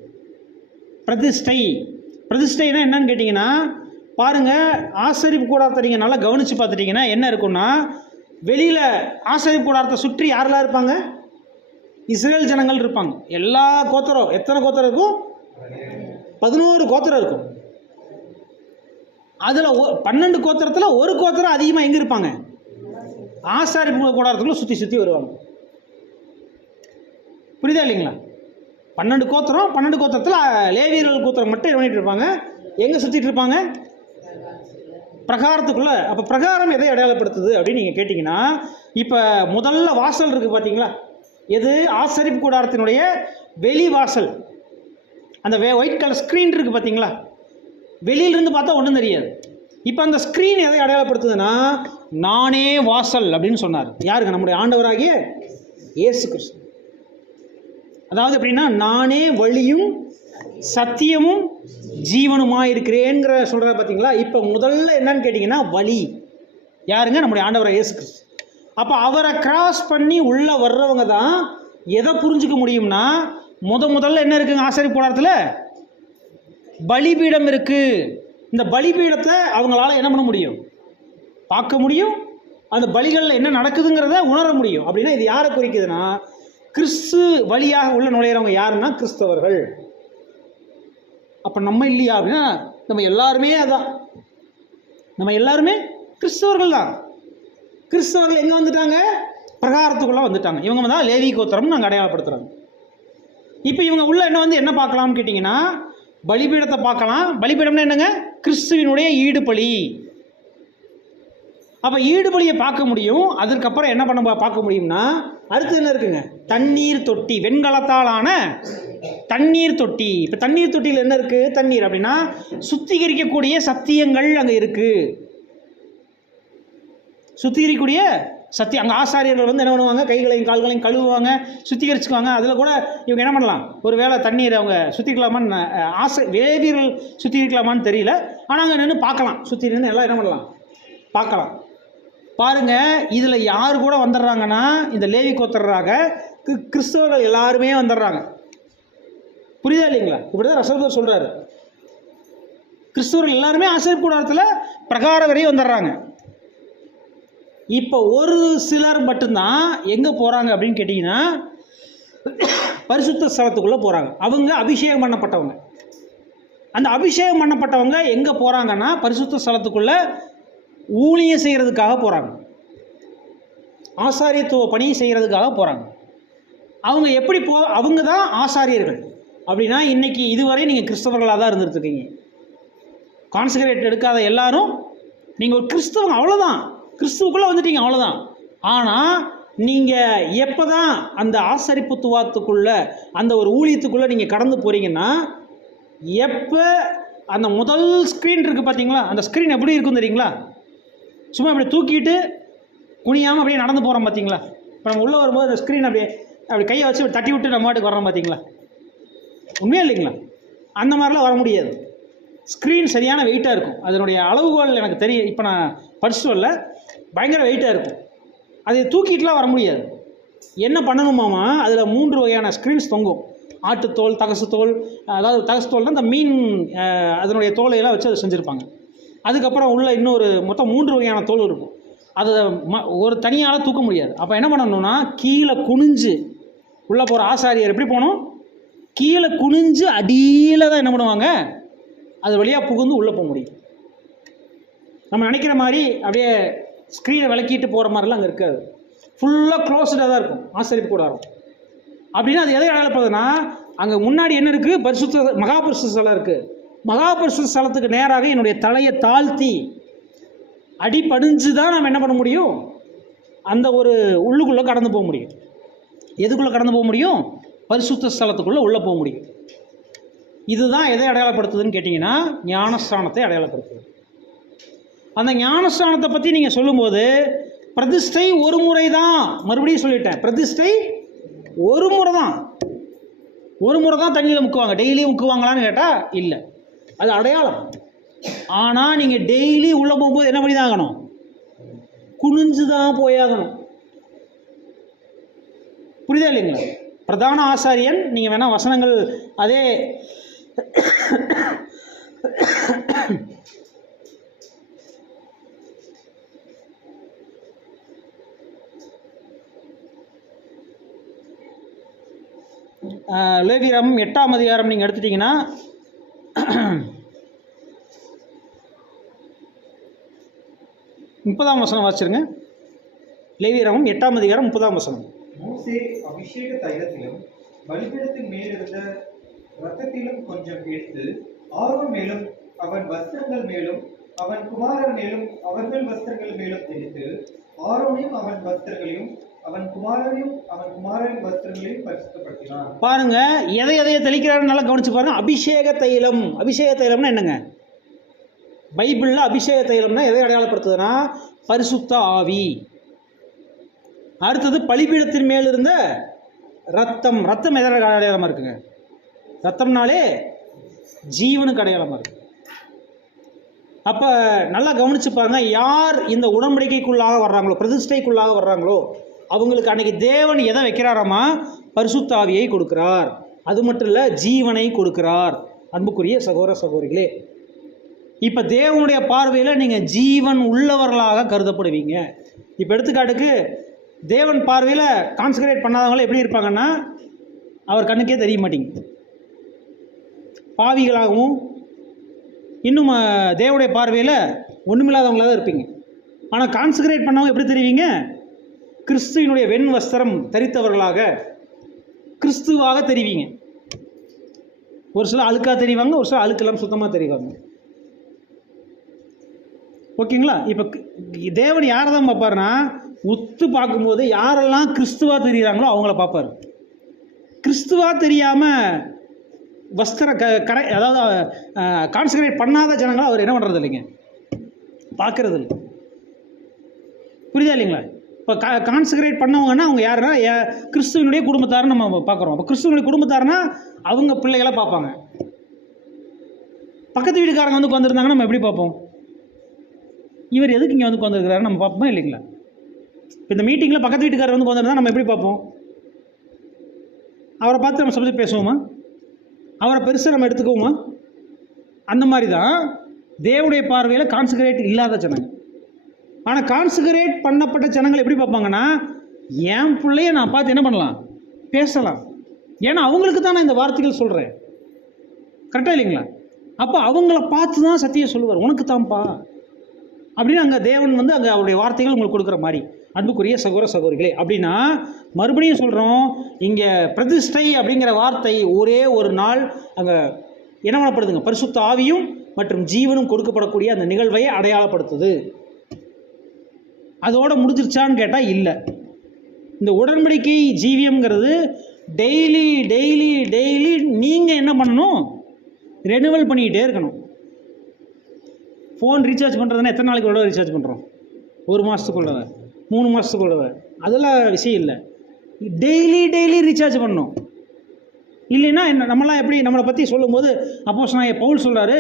பிரதிஷ்டைனா என்னன்னு கேட்டிங்கன்னா, பாருங்கள், ஆசரிப்பு கூடாரத்தை நீங்கள் நல்லா கவனித்து பார்த்துட்டிங்கன்னா என்ன இருக்குன்னா, வெளியில் ஆசரிப்பு கூடாரத்தை சுற்றி யாரெல்லாம் இருப்பாங்க? இஸ்ரேல் ஜனங்கள் இருப்பாங்க. எல்லா கோத்திரம், எத்தனை கோத்திரம் இருக்கும்? 11 கோத்திரம் இருக்கும். அதில் 12 கோத்திரத்தில் ஒரு கோத்திரம் அதிகமாக எங்கே இருப்பாங்க? ஆசாரிப்பு கூடாரத்துக்குள்ள சுற்றி சுற்றி வருவாங்க. புரியுதா இல்லைங்களா? 12 கோத்திரம், 12 கோத்திரத்தில் லேவியர்கள் கோத்திரம் மட்டும் என்ன பண்ணிட்டு இருப்பாங்க? எங்கே சுற்றிட்டு இருப்பாங்க? பிரகாரத்துக்குள்ளே. அப்போ பிரகாரம் எதை அடையாளப்படுத்துது அப்படின்னு நீங்கள் கேட்டிங்கன்னா, இப்போ முதல்ல வாசல் இருக்குது பார்த்தீங்களா? எது? ஆசரிப்பு கூடாரத்தினுடைய வெளி வாசல். அந்த ஒயிட் கலர் ஸ்க்ரீன் இருக்குது பார்த்தீங்களா? வெளியிலிருந்து பார்த்தா ஒன்றும் தெரியாது. இப்போ அந்த ஸ்க்ரீன் எதை அடையாளப்படுத்துதுன்னா, நானே வாசல் அப்படின்னு சொன்னார். யாருங்க? நம்முடைய ஆண்டவராகிய இயேசு கிறிஸ்து. அதாவது எப்படின்னா, நானே வழியும் சத்தியமும் ஜீவனுமாக இருக்கிறேங்கிற சொல்கிற பார்த்தீங்களா. இப்போ முதல்ல என்னன்னு கேட்டிங்கன்னா, வழி யாருங்க? நம்முடைய ஆண்டவர் இயேசு கிறிஸ்து. அப்போ அவரை கிராஸ் பண்ணி உள்ளே வர்றவங்க தான் எதை புரிஞ்சுக்க முடியும்னா, முதல்ல என்ன இருக்குங்க ஆசாரி கூடாரத்தில்? பலிபீடம் இருக்குது. இந்த பலிபீடத்தை அவங்களால என்ன பண்ண முடியும்? பார்க்க முடியும். அந்த பலிகளில் என்ன நடக்குதுங்கிறத உணர முடியும். அப்படின்னா இது யாரை குறிக்குதுன்னா, கிறிஸ்து வழியாக உள்ள நுழையிறவங்க யாருன்னா கிறிஸ்தவர்கள். அப்போ நம்ம இல்லையா அப்படின்னா, நம்ம எல்லாருமே அதான், நம்ம எல்லாருமே கிறிஸ்தவர்கள் தான். கிறிஸ்தவர்கள் எங்கே வந்துட்டாங்க? பிரகாரத்துக்குள்ளே வந்துட்டாங்க. இவங்க தான் லேவி கோத்திரம்னு நாங்கள் அடையாளப்படுத்துகிறாங்க. இப்போ இவங்க உள்ள என்ன பார்க்கலாம்னு கேட்டிங்கன்னா, பலிபீடத்தை பார்க்கலாம். பலிபீடம்னா என்னங்க? கிறிஸ்துவினுடைய ஈடுபலி. அப்போ ஈடுபலியை பார்க்க முடியும். அதற்கப்புறம் என்ன பண்ண பார்க்க முடியும்னா, அடுத்து என்ன இருக்குங்க? தண்ணீர் தொட்டி, வெண்கலத்தாலான தண்ணீர் தொட்டி. இப்போ தண்ணீர் தொட்டியில் என்ன இருக்குது? தண்ணீர் அப்படின்னா சுத்திகரிக்கக்கூடிய சத்தியங்கள் அங்கே இருக்குது. சுத்திகரிக்கக்கூடிய சத்தியம். அங்கே ஆசாரியர்கள் என்ன பண்ணுவாங்க? கைகளையும் கால்களையும் கழுவுவாங்க, சுத்திகரிச்சுக்குவாங்க. அதில் கூட இவங்க என்ன பண்ணலாம்? ஒரு வேளை தண்ணீர் அவங்க சுத்திக்கலாமான்னு வேதியர்கள் சுத்திகரிக்கலாமான்னு தெரியல. ஆனால் அங்கே நின்று பார்க்கலாம். சுற்றி நின்று எல்லாம் என்ன பண்ணலாம்? பார்க்கலாம். பாருங்க, இதில் யார் கூட வந்துடுறாங்கன்னா, இந்த லேவி கோத்திரராக கிறிஸ்தவர்கள் எல்லாருமே வந்துடுறாங்க. புரியுதா இல்லைங்களா? இப்படிதான் ரசூல் சொல்றாரு. கிறிஸ்தவர்கள் எல்லாருமே ஆசாரிய கூடாரத்தில் பிரகார வரையும் வந்துடுறாங்க. இப்போ ஒரு சிலர் மட்டும்தான் எங்கே போகிறாங்க அப்படின்னு கேட்டிங்கன்னா, பரிசுத்த ஸ்தலத்துக்குள்ளே போகிறாங்க. அவங்க அபிஷேகம் பண்ணப்பட்டவங்க. அந்த அபிஷேகம் பண்ணப்பட்டவங்க எங்கே போகிறாங்கன்னா, பரிசுத்த ஸ்தலத்துக்குள்ளே ஊழியம் செய்கிறதுக்காக போகிறாங்க. ஆசாரியத்துவ பணி செய்கிறதுக்காக போகிறாங்க. அவங்க எப்படி அவங்க தான் ஆசாரியர்கள். அப்படின்னா இன்றைக்கி இதுவரை நீங்கள் கிறிஸ்தவர்களாக தான் இருந்துருக்கீங்க. கான்செக்ரேட் எடுக்காத எல்லாரும் நீங்கள் ஒரு கிறிஸ்தவங்க, அவ்வளோதான். கிறிஸ்துவுக்குள்ளே வந்துட்டீங்க, அவ்வளோதான். ஆனால் நீங்கள் எப்போ தான் அந்த ஆசரிப்புத்துவத்துக்குள்ளே, அந்த ஒரு ஊழியத்துக்குள்ளே நீங்கள் கடந்து போகிறீங்கன்னா, எப்போ அந்த முதல் ஸ்க்ரீன் இருக்குது பார்த்தீங்களா? அந்த ஸ்க்ரீன் எப்படி இருக்கும் தெரியுங்களா? சும்மா இப்படி தூக்கிட்டு குனியாமல் அப்படியே நடந்து போகிறோம் பார்த்தீங்களா? இப்போ நம்ம உள்ளே வரும்போது அந்த ஸ்க்ரீன் அப்படி கையை வச்சு தட்டி விட்டு நம்ம மாட்டுக்கு வரோம் பார்த்தீங்களா? உண்மையா இல்லைங்களா? அந்த மாதிரிலாம் வர முடியாது. ஸ்க்ரீன் சரியான வெயிட்டாக இருக்கும். அதனுடைய அளவுகோல் எனக்கு தெரியும். இப்போ நான் படிச்சுட்டு வரல, பயங்கர வெயிட்டாக இருக்கும். அதை தூக்கிட்டுலாம் வர முடியாது. என்ன பண்ணணுமாமா, அதில் 3 வகையான ஸ்க்ரீன்ஸ் தொங்கும். ஆட்டுத்தோல், தகசுத்தோல். அதாவது தகசுத்தோல்னால் இந்த மீன் அதனுடைய தோலையெல்லாம் வச்சு அதை செஞ்சுருப்பாங்க. அதுக்கப்புறம் உள்ள இன்னொரு மொத்தம் 3 வகையான தோல் இருக்கும். அதை ஒரு தனியால் தூக்க முடியாது. அப்போ என்ன பண்ணணும்னா, கீழே குனிஞ்சு உள்ளே போகிற ஆசாரியர் எப்படி போகணும்? கீழே குனிஞ்சு அடியில் தான் என்ன பண்ணுவாங்க? அது வழியாக புகுந்து உள்ளே போக முடியும். நம்ம நினைக்கிற மாதிரி அப்படியே ஸ்க்ரீனை விளக்கிட்டு போகிற மாதிரிலாம் அங்கே இருக்காது. ஃபுல்லாக க்ளோஸ்டாக தான் இருக்கும் ஆசாரிப்பு கூடாரம். அப்படின்னா அது எதை அடையாளப்படுதுன்னா, அங்கே முன்னாடி என்ன இருக்குது? மகாபரிசுத்த ஸ்தலம் இருக்குது. மகாபரிசுத்த ஸ்தலத்துக்கு நேராக என்னுடைய தலையை தாழ்த்தி அடிபடிஞ்சு தான் நம்ம என்ன பண்ண முடியும்? அந்த ஒரு உள்ளுக்குள்ளே கடந்து போக முடியும். எதுக்குள்ளே கடந்து போக முடியும்? பரிசுத்த ஸ்தலத்துக்குள்ளே உள்ளே போக முடியும். இதுதான் எதை அடையாளப்படுத்துதுன்னு கேட்டிங்கன்னா, ஞானஸ்தானத்தை அடையாளப்படுத்துது. அந்த ஞானஸ்தானத்தை பற்றி நீங்கள் சொல்லும்போது, பிரதிஷ்டை ஒரு முறை தான். மறுபடியும் சொல்லிட்டேன், பிரதிஷ்டை ஒரு முறை தான். ஒரு முறை தான் தண்ணியில் முக்குவாங்க. டெய்லியும் முக்குவாங்களான்னு கேட்டால் இல்லை, அது அடையாளம். ஆனால் நீங்கள் டெய்லி உள்ளே போகும்போது என்ன பண்ணி தான் ஆகணும்? குனிஞ்சு தான் போயாகணும். புரியுதா இல்லைங்களா? பிரதான ஆசாரியன், நீங்கள் வேணால் வசனங்கள் அதே லேவியராகமம் 8ஆம் அதிகாரம் நீங்கள் எடுத்துட்டிங்கன்னா, முப்பதாம் வசனம் வாசிச்சிருங்க. லேவியராகமம் 8ஆம் அதிகாரம் 30ஆம் வசனம். மோசே அபிஷேக தைலத்திலும் பலிபீடத்தின் மேல் இருந்த இரத்தத்திலும் கொஞ்சம் எடுத்து ஆரோன் மேலும் அவன் வஸ்திரங்கள் மேலும் அவன் குமாரர் மேலும் அவர்கள் வஸ்திரங்கள் மேலும் தெளித்து ஆரோனையும் அவன் வஸ்திரங்களையும் அவன் குமாரரையும் அவன் குமாரரின் வஸ்திரங்களையும் பரிசுத்தப்படுத்தினான். பாருங்க, எதையை தெளிக்கிறாருன்னு நல்லா கவனிச்சு பாருங்க. அபிஷேக தைலம். அபிஷேக தைலம்னா என்னங்க? பைபிளில் அபிஷேக தைலம்னா எதை அடையாளப்படுத்துதுன்னா, பரிசுத்த ஆவி. அடுத்தது பலிபீடத்தின் மேல் இருந்த ரத்தம். ரத்தம் எதற்கு அடையாளமாக இருக்குங்க? ரத்தம்னாலே ஜீவனுக்கு அடையாளமாக இருக்கு. அப்போ நல்லா கவனிச்சு பாருங்க, யார் இந்த உடன்படிக்கைக்குள்ளாக வர்றாங்களோ, பிரதிஷ்டைக்குள்ளாக வர்றாங்களோ, அவங்களுக்கு அன்னைக்கு தேவன் எதை வைக்கிறாராமா? பரிசுத்த ஆவியை கொடுக்கிறார். அது மட்டும் இல்லை, ஜீவனை கொடுக்கிறார். அன்புக்குரிய சகோதர சகோதரிகளே, இப்போ தேவனுடைய பார்வையில் நீங்கள் ஜீவன் உள்ளவர்களாக கருதப்படுவீங்க. இப்போ எடுத்துக்காட்டுக்கு தேவன் பார்வையில் கான்சன்ட்ரேட் பண்ணாதவங்களும் எப்படி இருப்பாங்கன்னா, அவர் கண்ணுக்கே தெரிய மாட்டீங்க, பாவிகளாகவும் இன்னும் தேவனுடைய பார்வையில் ஒன்றுமில்லாதவங்களாக தான் இருப்பீங்க. ஆனால் கான்சன்ட்ரேட் பண்ணவங்க எப்படி தெரிவிங்க? கிறிஸ்துவினுடைய வெண் வஸ்திரம் தரித்தவர்களாக, கிறிஸ்துவாக தெரிவிங்க. ஒரு சில அழுக்காக தெரிவாங்க, ஒரு சில அழுக்கெல்லாம் சுத்தமாக தெரிவாங்க. ஓகேங்களா? இப்போ தேவன் யாரை தான் பார்ப்பாருன்னா, உத்து பார்க்கும்போது யாரெல்லாம் கிறிஸ்துவாக தெரிகிறாங்களோ அவங்கள பார்ப்பார். கிறிஸ்துவாக தெரியாமல் வஸ்திர கடை, அதாவது கான்சன்ட்ரேட் பண்ணாத ஜனங்களை அவர் என்ன பண்ணுறது இல்லைங்க, பார்க்கறது இல்லை. புரியுதா இல்லைங்களா? இப்போ கான்சன்ட்ரேட் பண்ணவங்கன்னா அவங்க யாருன்னா கிறிஸ்துவனுடைய குடும்பத்தாருன்னு நம்ம பார்க்குறோம். அப்போ கிறிஸ்துவனுடைய குடும்பத்தாருன்னா அவங்க பிள்ளைகளை பார்ப்பாங்க. பக்கத்து வீட்டுக்காரங்க வந்து உட்காந்துருந்தாங்கன்னா நம்ம எப்படி பார்ப்போம்? இவர் எதுக்கு இங்கே வந்து உட்காந்துருக்கிறாரு நம்ம பார்ப்போமா இல்லைங்களா? இப்போ இந்த மீட்டிங்கில் பக்கத்து வீட்டுக்காரர் வந்து உட்காந்துருந்தா நம்ம எப்படி பார்ப்போம்? அவரை பார்த்து நம்ம சப்ஜெக்ட் பேசுவோமா? அவரை பெருசாக நம்ம எடுத்துக்குவோமா? அந்த மாதிரி தான் தேவனுடைய பார்வையில் கான்சன்ட்ரேட் இல்லாத ஜனங்கள். ஆனால் கான்சன்ட்ரேட் பண்ணப்பட்ட ஜனங்கள் எப்படி பார்ப்பாங்கன்னா, என் பிள்ளைய நான் பார்த்து என்ன பண்ணலாம், பேசலாம். ஏன்னா அவங்களுக்கு தான் நான் இந்த வார்த்தைகள் சொல்கிறேன். கரெக்டாக இல்லைங்களா? அப்போ அவங்கள பார்த்து தான் சத்தியம் சொல்லுவார், உனக்கு தான்ப்பா அப்படின்னு அங்கே தேவன் வந்து அங்கே அவருடைய வார்த்தைகள் உங்களுக்கு கொடுக்குற மாதிரி. அன்புக்குரிய சகோதர சகோதரிகளே, அப்படின்னா மறுபடியும் சொல்கிறோம், இங்கே பிரதிஷ்டை அப்படிங்கிற வார்த்தை ஒரே ஒரு நாள் அங்கே என்ன பண்ணப்படுதுங்க, பரிசுத்த ஆவியும் மற்றும் ஜீவனும் கொடுக்கப்படக்கூடிய அந்த நிகழ்வை அடையாளப்படுத்துது. அதோட முடிஞ்சிருச்சான்னு கேட்டால் இல்லை. இந்த உடன்படிக்கை ஜீவியம்ங்கிறது டெய்லி டெய்லி டெய்லி நீங்கள் என்ன பண்ணணும், ரெனுவல் பண்ணிக்கிட்டே இருக்கணும். ஃபோன் ரீசார்ஜ் பண்ணுறதுன்னா எத்தனை நாளைக்கு உள்ள ரீசார்ஜ் பண்ணுறோம்? 1 மாதத்துக்குள்ளவ, 3 மாதத்துக்குள்ளவ, அதெல்லாம் விஷயம் இல்லை. டெய்லி டெய்லி ரீசார்ஜ் பண்ணணும். இல்லைன்னா என்ன, நம்மளாம் எப்படி நம்மளை பற்றி சொல்லும்போது அப்போஸ்தலனாகிய பவுல் சொல்கிறாரு,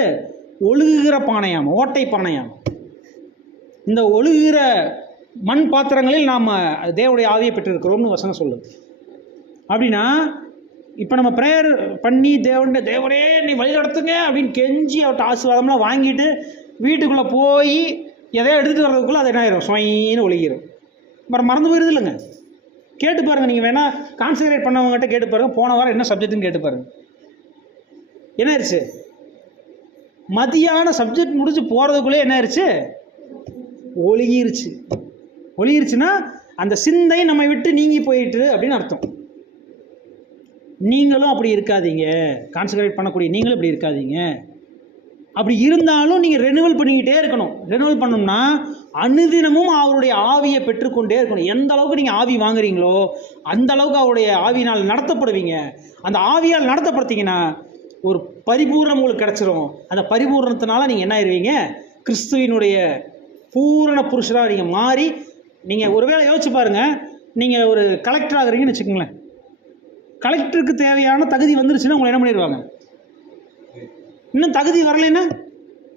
ஒழுகுகிற பானையாம், ஓட்டை பானையாம். இந்த ஒழுகுகிற மண் பாத்திரங்களில் நாம் தேவனுடைய ஆவியை பெற்றிருக்கிறோம்னு வசனம் சொல்லுது. அப்படின்னா இப்போ நம்ம ப்ரேயர் பண்ணி தேவனே நீ வழி நடத்துங்க அப்படின்னு கெஞ்சி அவர்கிட்ட ஆசீர்வாதம்லாம் வாங்கிட்டு வீட்டுக்குள்ளே போய் எதையோ எடுத்துகிட்டு வர்றதுக்குள்ளே அது என்ன ஆயிரும், சுவைன்னு ஒழுகிடும். அப்புறம் மறந்து போயிடுது இல்லைங்க. கேட்டு பாருங்கள், நீங்கள் வேணால் கான்சன்ட்ரேட் பண்ணவங்ககிட்ட கேட்டு பாருங்கள், போன வாரம் என்ன சப்ஜெக்ட்டுன்னு கேட்டு பாருங்கள். என்ன ஆயிடுச்சு, மதியான சப்ஜெக்ட் முடிஞ்சு போகிறதுக்குள்ளே என்ன ஆயிடுச்சு, ஒழுகிருச்சு. ஒழுகிருச்சுன்னா அந்த சிந்தை நம்மை விட்டு நீங்கி போயிட்டு அப்படின்னு அர்த்தம். நீங்களும் அப்படி இருக்காதீங்க, கான்சன்ட்ரேட் பண்ணக்கூடிய நீங்களும் இப்படி இருக்காதீங்க. அப்படி இருந்தாலும் நீங்கள் ரெனுவல் பண்ணிக்கிட்டே இருக்கணும். ரெனுவல் பண்ணணும்னா அனுதினமும் அவருடைய ஆவியை பெற்றுக்கொண்டே இருக்கணும். எந்த அளவுக்கு நீங்கள் ஆவி வாங்குறீங்களோ அந்த அளவுக்கு அவருடைய ஆவியினால் நடத்தப்படுவீங்க. அந்த ஆவியால் நடத்தப்படுத்திங்கன்னா ஒரு பரிபூர்ணம் உங்களுக்கு கிடச்சிரும். அந்த பரிபூர்ணத்தினால நீங்கள் என்ன ஆயிடுவீங்க, கிறிஸ்துவினுடைய பூரண புருஷராக நீங்கள் மாறி, நீங்கள் ஒருவேளை யோசிச்சு பாருங்கள், நீங்கள் ஒரு கலெக்டர் ஆகுறீங்கன்னு வச்சுக்கோங்களேன். கலெக்டருக்கு தேவையான தகுதி வந்துருச்சுன்னா உங்களை என்ன பண்ணிடுவாங்க, இன்னும் தகுதி வரலைன்னா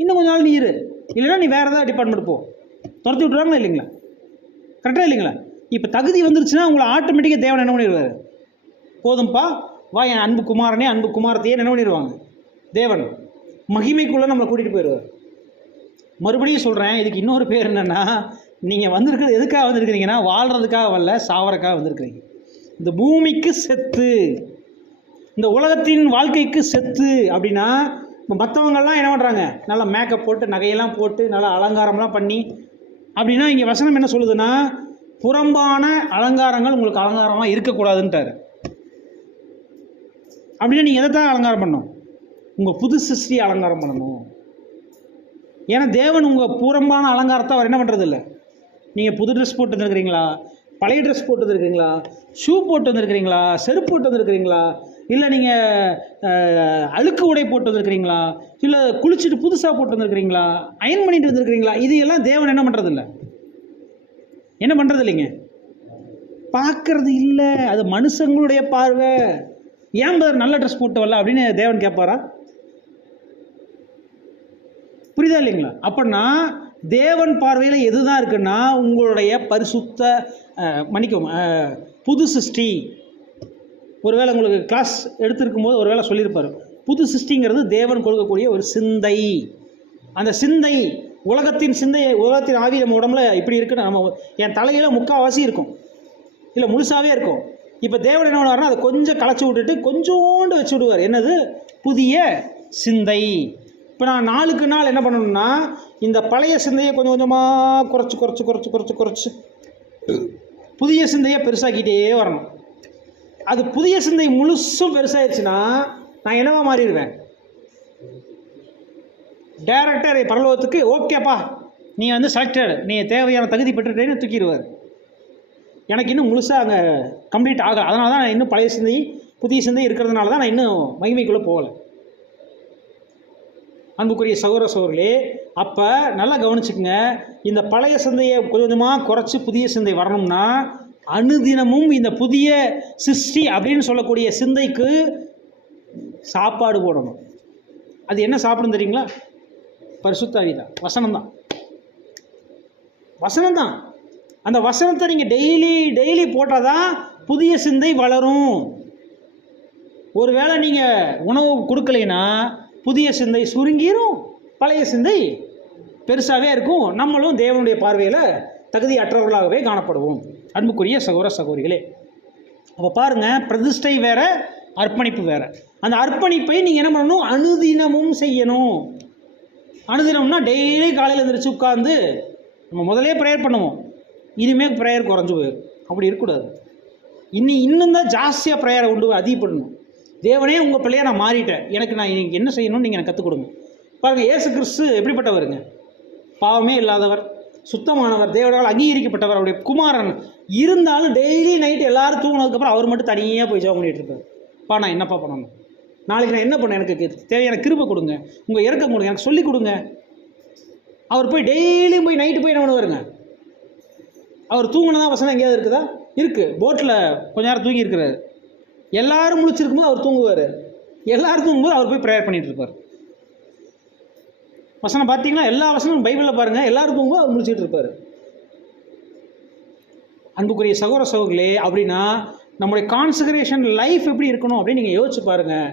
இன்னும் கொஞ்ச நாள் நீ இரு, இல்லைன்னா நீ வேறு ஏதாவது டிபார்ட்மெண்ட் போ, துரத்தி விட்டுருவாங்களா இல்லைங்களா? கரெக்டாக இல்லைங்களா? இப்போ தகுதி வந்துருச்சுன்னா உங்களை ஆட்டோமேட்டிக்காக தேவன் என்ன பண்ணிடுவார், போதும்பா வா என் அன்பு குமாரனே அன்பு குமாரத்தையே என்ன பண்ணிடுவாங்க, தேவன் மகிமைக்குள்ளே நம்மளை கூட்டிகிட்டு போயிடுவார். மறுபடியும் சொல்கிறேன், இதுக்கு இன்னொரு பேர் என்னென்னா, நீங்கள் வந்திருக்கிறது எதுக்காக வந்திருக்கிறீங்கன்னா வாழ்கிறதுக்காக வரல, சாவறதுக்காக வந்திருக்கிறீங்க. இந்த பூமிக்கு செத்து, இந்த உலகத்தின் வாழ்க்கைக்கு செத்து. அப்படின்னா இப்போ மற்றவங்கள்லாம் என்ன பண்ணுறாங்க, நல்லா மேக்கப் போட்டு நகையெல்லாம் போட்டு நல்லா அலங்காரம்லாம் பண்ணி, அப்படின்னா இங்கே வசனம் என்ன சொல்லுதுன்னா, புறம்பான அலங்காரங்கள் உங்களுக்கு அலங்காரமாக இருக்கக்கூடாதுன்ட்டார். அப்படின்னா நீங்கள் எதை தான் அலங்காரம் பண்ணணும், உங்கள் புது சிருஷ்டி அலங்காரம் பண்ணணும். ஏன்னா தேவன் உங்கள் புறம்பான அலங்காரத்தை அவர் என்ன பண்ணுறது இல்லை. நீங்கள் புது ட்ரெஸ் போட்டு வந்துருக்கிறீங்களா, பழைய ட்ரெஸ் போட்டு வந்துருக்கிறீங்களா, ஷூ போட்டு வந்துருக்கிறீங்களா, செருப்பு போட்டு வந்துருக்கிறீங்களா, இல்லை நீங்கள் அழுக்கு உடை போட்டு வந்துருக்கிறீங்களா, இல்லை குளிச்சுட்டு புதுசாக போட்டு வந்துருக்கிறீங்களா, அயன் பண்ணிட்டு வந்துருக்கிறீங்களா, இது எல்லாம் தேவன் என்ன பண்ணுறது இல்லை, என்ன பண்ணுறது இல்லைங்க. பார்க்கறது இல்லை, அது மனுஷங்களுடைய பார்வை. ஏன் பிரதர் நல்ல ட்ரெஸ் போட்டு வரல அப்படின்னு தேவன் கேட்பாரா? புரியுதா இல்லைங்களா? அப்படின்னா தேவன் பார்வையில் எதுதான் இருக்குன்னா உங்களுடைய பரிசுத்த மன்னிக்கவும் புது சிருஷ்டி. ஒருவேளை உங்களுக்கு கிளாஸ் எடுத்திருக்கும் போது ஒருவேளை சொல்லியிருப்பார், புது சிருஷ்டிங்கிறது தேவன் கொடுக்கக்கூடிய ஒரு சிந்தை. அந்த சிந்தை உலகத்தின் சிந்தை, உலகத்தின் ஆவி நம்ம உடம்புல இப்படி இருக்குன்னு நம்ம என் தலையில் முக்கால்வாசி இருக்கும், இல்லை முழுசாகவே இருக்கும். இப்போ தேவன் என்ன பண்ணுவார்னா அதை கொஞ்சம் களைச்சி விட்டுட்டு கொஞ்சோண்டு வச்சு விடுவார். என்னது? புதிய சிந்தை. இப்போ நான் நாளுக்கு நாள் என்ன பண்ணணும்னா இந்த பழைய சிந்தையை கொஞ்சம் கொஞ்சமாக குறைச்சி குறைச்சி குறைச்சி குறைச்சி குறைச்சி புதிய சிந்தையை பெருசாக்கிட்டே வரணும். அது புதிய சிந்தை முழுசும் பெருசாகிடுச்சுன்னா நான் என்னவா மாறிடுவேன்? டைரக்டர் பரலோகத்துக்கு ஓகேப்பா நீ செலக்டட், நீ தேவையான தகுதி பெற்றுட்டேன்னு தூக்கிடுவார். எனக்கு இன்னும் முழுசாக அங்கே கம்ப்ளீட் ஆகலை. அதனால தான் நான் இன்னும் பழைய சிந்தை புதிய சிந்தை இருக்கிறதுனால தான் நான் இன்னும் மகிமைக்குள்ளே போகலை. அன்புக்குரிய சகோதர சகோதரர்களே, அப்போ நல்லா கவனிச்சுக்குங்க. இந்த பழைய சிந்தையை கொஞ்சம் கொஞ்சமாக குறைச்சி புதிய சிந்தை வரணும்னா அனுதினமும் இந்த புதிய சிருஷ்டி அப்படின்னு சொல்லக்கூடிய சிந்தைக்கு சாப்பாடு போடணும். அது என்ன சாப்பிடும் தெரியுங்களா? பரிசுத்த ஆவி தான், வசனம் தான், வசனம் தான். அந்த வசனத்தை நீங்கள் டெய்லி போட்டால் தான் புதிய சிந்தை வளரும். ஒருவேளை நீங்கள் உணவு கொடுக்கலைன்னா புதிய சிந்தை சுருங்கிரும், பழைய சிந்தை பெருசாகவே இருக்கும். நம்மளும் தேவனுடைய பார்வையில் தகுதி அற்றவர்களாகவே காணப்படுவோம். அன்புக்குரிய சகோதர சகோதரிகளே, அப்போ பாருங்கள், பிரதிஷ்டை வேறு, அர்ப்பணிப்பு வேறு. அந்த அர்ப்பணிப்பை நீங்கள் என்ன பண்ணணும்? அனுதினமும் செய்யணும். அனுதினம்னா டெய்லி காலையில் எழுந்திரிச்சு உட்காந்து நம்ம முதலே ப்ரேயர் பண்ணுவோம், இனிமேல் ப்ரேயர் குறைஞ்சி போயிடும். அப்படி இருக்கக்கூடாது. இன்னும் தான் ஜாஸ்தியாக ப்ரேயரை அதிகப்படணும். தேவனே உங்கள் பிள்ளையை நான் மாறிட்டேன், எனக்கு நான் இன்னைக்கு என்ன செய்யணும்னு நீங்கள் எனக்கு கற்றுக் கொடுங்க. பாருங்கள், இயேசு கிறிஸ்து எப்படிப்பட்டவருங்க? பாவமே இல்லாதவர், சுத்தமானவர், தேவனால் அங்கீகரிக்கப்பட்டவர், அவருடைய குமாரன். இருந்தாலும் டெய்லி நைட்டு எல்லோரும் தூங்கினதுக்கப்புறம் அவர் மட்டும் தனியாக போய் ஜெபம் பண்ணிகிட்டு இருப்பார். நான் என்னப்பா பண்ணணும், நாளைக்கு நான் என்ன பண்ணேன், எனக்கு தேவையான கிருபை கொடுங்க, உங்கள் இறக்கம் கொடுங்க, எனக்கு சொல்லிக் கொடுங்க. அவர் போய் டெய்லியும் போய் நைட்டு போய் என்ன பண்ணுவாருங்க? அவர் தூங்கினதா வசனம் எங்கேயாவது இருக்குதா? இருக்குது. போட்டில் கொஞ்ச நேரம் தூங்கி இருக்கிறாரு. எல்லாரும் முழிச்சிருக்கும்போது அவர் தூங்குவார், எல்லாரும் தூங்கும்போது அவர் போய் ப்ரேயர் பண்ணிகிட்டு இருப்பார். வசனம் பார்த்தீங்கன்னா எல்லா வசனமும் பைபிளில் பாருங்கள், எல்லாரும் தூங்கும்போது அவர் முழிச்சிட்டு இருப்பார். அன்புக்குரிய சகோதர சகோதரிகளே, அப்படின்னா நம்முடைய கான்சக்ரேஷன் லைஃப் எப்படி இருக்கணும் அப்படின்னு நீங்கள் யோசிச்சு பாருங்கள்.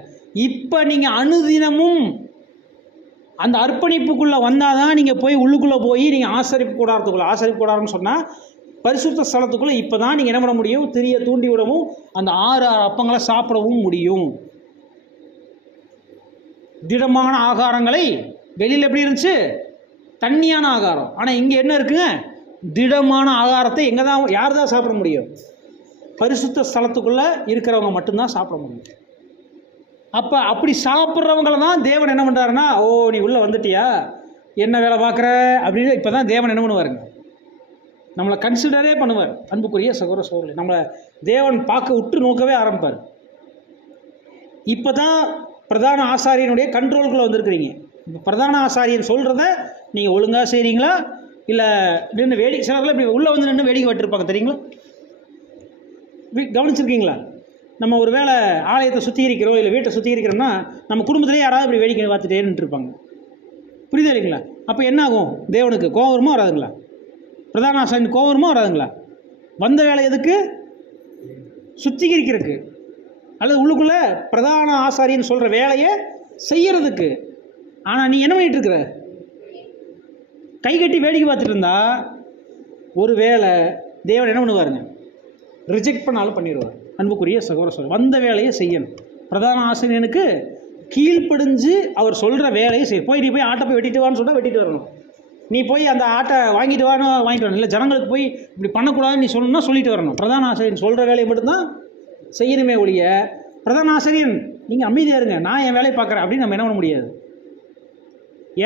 இப்போ நீங்கள் அனுதினமும் அந்த அர்ப்பணிப்புக்குள்ளே வந்தால் தான் நீங்கள் போய் உள்ளுக்குள்ளே போய் நீங்கள் ஆசரிப்பு கூடாரம்னு சொன்னால் பரிசுத்த ஸ்தலத்துக்குள்ளே இப்போ தான் நீங்கள் என்ன பண்ண முடியும்? திரிய தூண்டி விடவும் அந்த 6 அப்பங்களை சாப்பிடவும் முடியும். திடமான ஆகாரங்களை வெளியில் எப்படி இருந்துச்சு? தண்ணியான ஆகாரம். ஆனால் இங்கே என்ன இருக்குங்க? திடமான ஆகாரத்தை எங்கே தான், யார் தான் சாப்பிட முடியும்? பரிசுத்த ஸ்தலத்துக்குள்ளே இருக்கிறவங்க மட்டும்தான் சாப்பிட முடியும். அப்போ அப்படி சாப்பிட்றவங்கள தான் தேவன் என்ன பண்ணுறாருன்னா, ஓ நீ உள்ளே வந்துட்டியா, என்ன வேலை பார்க்குற அப்படின்னு இப்போ தான் தேவன் என்ன பண்ணுவாருங்க? நம்மளை கன்சிடரே பண்ணுவார். அன்புக்குரிய சகோதர சகோதரி, நம்மளை தேவன் பார்க்க உற்று நோக்கவே ஆரம்பிப்பார். இப்போ தான் பிரதான ஆசாரியனுடைய கண்ட்ரோலுக்குள்ளே வந்திருக்கிறீங்க. இப்போ பிரதான ஆசாரியன் சொல்கிறத நீங்கள் ஒழுங்காக செய்கிறீங்களா, இல்லை நின்று வேடிக்கை? சிலர்கள் இப்படி உள்ளே வந்து நின்று வேடிக்கை விட்டுருப்பாங்க தெரியுங்களா? கவனிச்சிருக்கீங்களா? நம்ம ஒரு வேளை ஆலயத்தை சுத்திகரிக்கிறோம் இல்லை வீட்டை சுத்திகரிக்கிறோம்னா நம்ம குடும்பத்திலே யாராவது இப்படி வேடிக்கை பார்த்துட்டே நின்றுருப்பாங்க. புரியுது இல்லைங்களா? அப்போ என்ன ஆகும்? தேவனுக்கு கோவம் வருமா வராதுங்களா? பிரதான ஆசாரியன் கோவம் வருமா வராதுங்களா? வந்த வேலை எதுக்கு? சுத்திகரிக்கிறதுக்கு, அல்லது உள்ளுக்குள்ளே பிரதான ஆசாரியன் சொல்கிற வேலையை செய்யறதுக்கு. ஆனால் நீ என்ன பண்ணிகிட்டு இருக்கிற? கை கட்டி வேடிக்கை பார்த்துட்டு இருந்தா ஒரு வேளை தேவன் என்ன பண்ணுவாருங்க? ரிஜெக்ட் பண்ணாலும் பண்ணிடுவார். அன்புக்குரிய சகோதர சகோதரி, வந்த வேலையை செய்யணும். பிரதான ஆசிரியனுக்கு கீழ்ப்படிஞ்சு அவர் சொல்கிற வேலையை செய்ய. நீ போய் ஆட்டை போய் வெட்டிட்டு வான்னு சொன்னால் வெட்டிட்டு வரணும். நீ போய் அந்த ஆட்டை வாங்கிட்டு வரணும். இல்லை ஜனங்களுக்கு போய் இப்படி பண்ணக்கூடாதுன்னு நீ சொல்லணும்னா சொல்லிட்டு வரணும். பிரதான ஆசிரியன் சொல்கிற வேலையை மட்டும்தான் செய்யணுமே ஒழிய, பிரதான ஆசிரியன் நீங்கள் அமைதியாக இருங்க, நான் என் வேலையை பார்க்குறேன் அப்படின்னு நம்ம என்ன பண்ண முடியாது.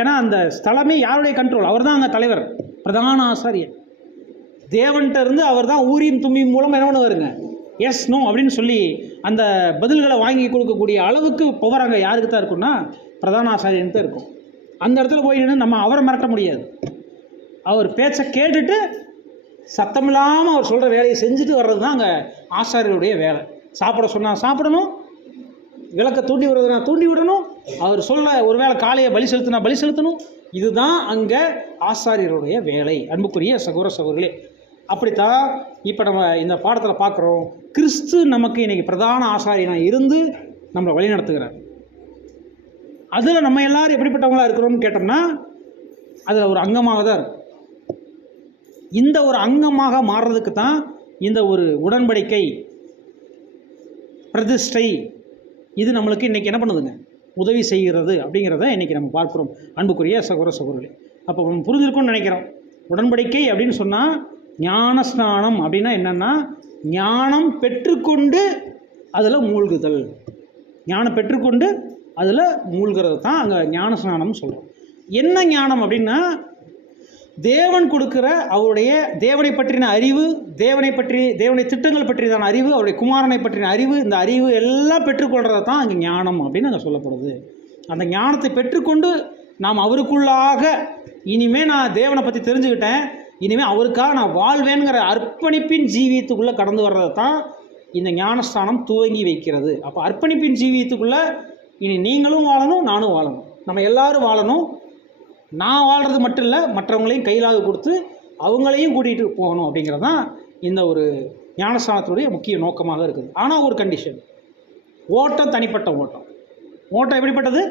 ஏன்னா அந்த ஸ்தலமே யாருடைய கண்ட்ரோல்? அவர் தான் அங்கே தலைவர், பிரதான ஆசாரியன். தேவன்கிட்ட இருந்து அவர் தான் ஊரின் தும்மி மூலம் என்ன பண்ணுவாருங்க? எஸ் நோ அப்படின்னு சொல்லி அந்த பதில்களை வாங்கி கொடுக்கக்கூடிய அளவுக்கு பவர் அங்கே யாருக்கு தான் இருக்குன்னா பிரதான ஆசாரியன் தான் இருக்கும். அந்த இடத்துல போய் நம்ம அவரை மிரட்ட முடியாது. அவர் பேச்சை கேட்டுட்டு சத்தமில்லாமல் அவர் சொல்கிற வேலையை செஞ்சுட்டு வர்றது தான் அங்கே ஆசாரியருடைய வேலை. சாப்பிட சொன்னால் சாப்பிடணும், விளக்க தூண்டி விடுறதுனா தூண்டி விடணும், அவர் சொல்ல ஒரு வேளை காளையை பலி செலுத்தினா பலி செலுத்தணும். இதுதான் அங்கே ஆசாரியருடைய வேலை. அன்புக்குரிய சகோதர சகோதரிகளே, அப்படித்தான் இப்போ நம்ம இந்த பாடத்தில் பார்க்குறோம். கிறிஸ்து நமக்கு இன்றைக்கி பிரதான ஆசாரியனாக இருந்து நம்மளை வழி நடத்துகிறார். அதில் நம்ம எல்லோரும் எப்படிப்பட்டவங்களாக இருக்கிறோம்னு கேட்டோம்னா அதில் ஒரு அங்கமாக தான் இருக்கும். இந்த ஒரு அங்கமாக மாறுறதுக்கு தான் இந்த ஒரு உடன்படிக்கை, பிரதிஷ்டை, இது நம்மளுக்கு இன்றைக்கி என்ன பண்ணுதுங்க, உதவி செய்கிறது அப்படிங்கிறத இன்றைக்கி நம்ம பார்க்குறோம். அன்புக்குரிய சகோதர சகோதரர்களே, அப்போ நம்ம புரிஞ்சிருக்கும்னு நினைக்கிறோம். உடன்படிக்கை அப்படின்னு சொன்னால் ஞான ஸ்நானம் அப்படின்னா என்னென்னா, ஞானம் பெற்றுக்கொண்டு அதில் மூழ்குதல். ஞானம் பெற்றுக்கொண்டு அதில் மூழ்கிறது தான் அங்கே ஞான ஸ்நானம்னு சொல்கிறோம். என்ன ஞானம் அப்படின்னா, தேவன் கொடுக்குற அவருடைய தேவனை பற்றின அறிவு, தேவனை திட்டங்கள் பற்றியதான அறிவு, அவருடைய குமாரனை பற்றின அறிவு, இந்த அறிவு எல்லாம் பெற்றுக்கொள்கிறது தான் அங்கே ஞானம் அப்படின்னு அங்கே சொல்லப்படுது. அந்த ஞானத்தை பெற்றுக்கொண்டு நாம் அவருக்குள்ளாக இனிமேல் நான் தேவனை பற்றி தெரிஞ்சுக்கிட்டேன், இனிமேல் அவருக்காக நான் வாழ்வேங்கிற அர்ப்பணிப்பின் ஜீவியத்துக்குள்ளே கடந்து வர்றது தான் இந்த ஞானஸ்தானம் துவங்கி வைக்கிறது. அப்போ அர்ப்பணிப்பின் ஜீவியத்துக்குள்ளே இனி நீங்களும் வாழணும், நானும் வாழணும், நம்ம எல்லாரும் வாழணும். நான் வாழ்கிறது மட்டும் இல்லை, மற்றவங்களையும் கையிலாக கொடுத்து அவங்களையும் கூட்டிகிட்டு போகணும் அப்படிங்கிறது தான் இந்த ஒரு ஞானஸ்தானத்துடைய முக்கிய நோக்கமாக இருக்குது. ஆனால் ஒரு கண்டிஷன், ஓட்டம் தனிப்பட்ட ஓட்டம். ஓட்டம் எப்படிப்பட்டது?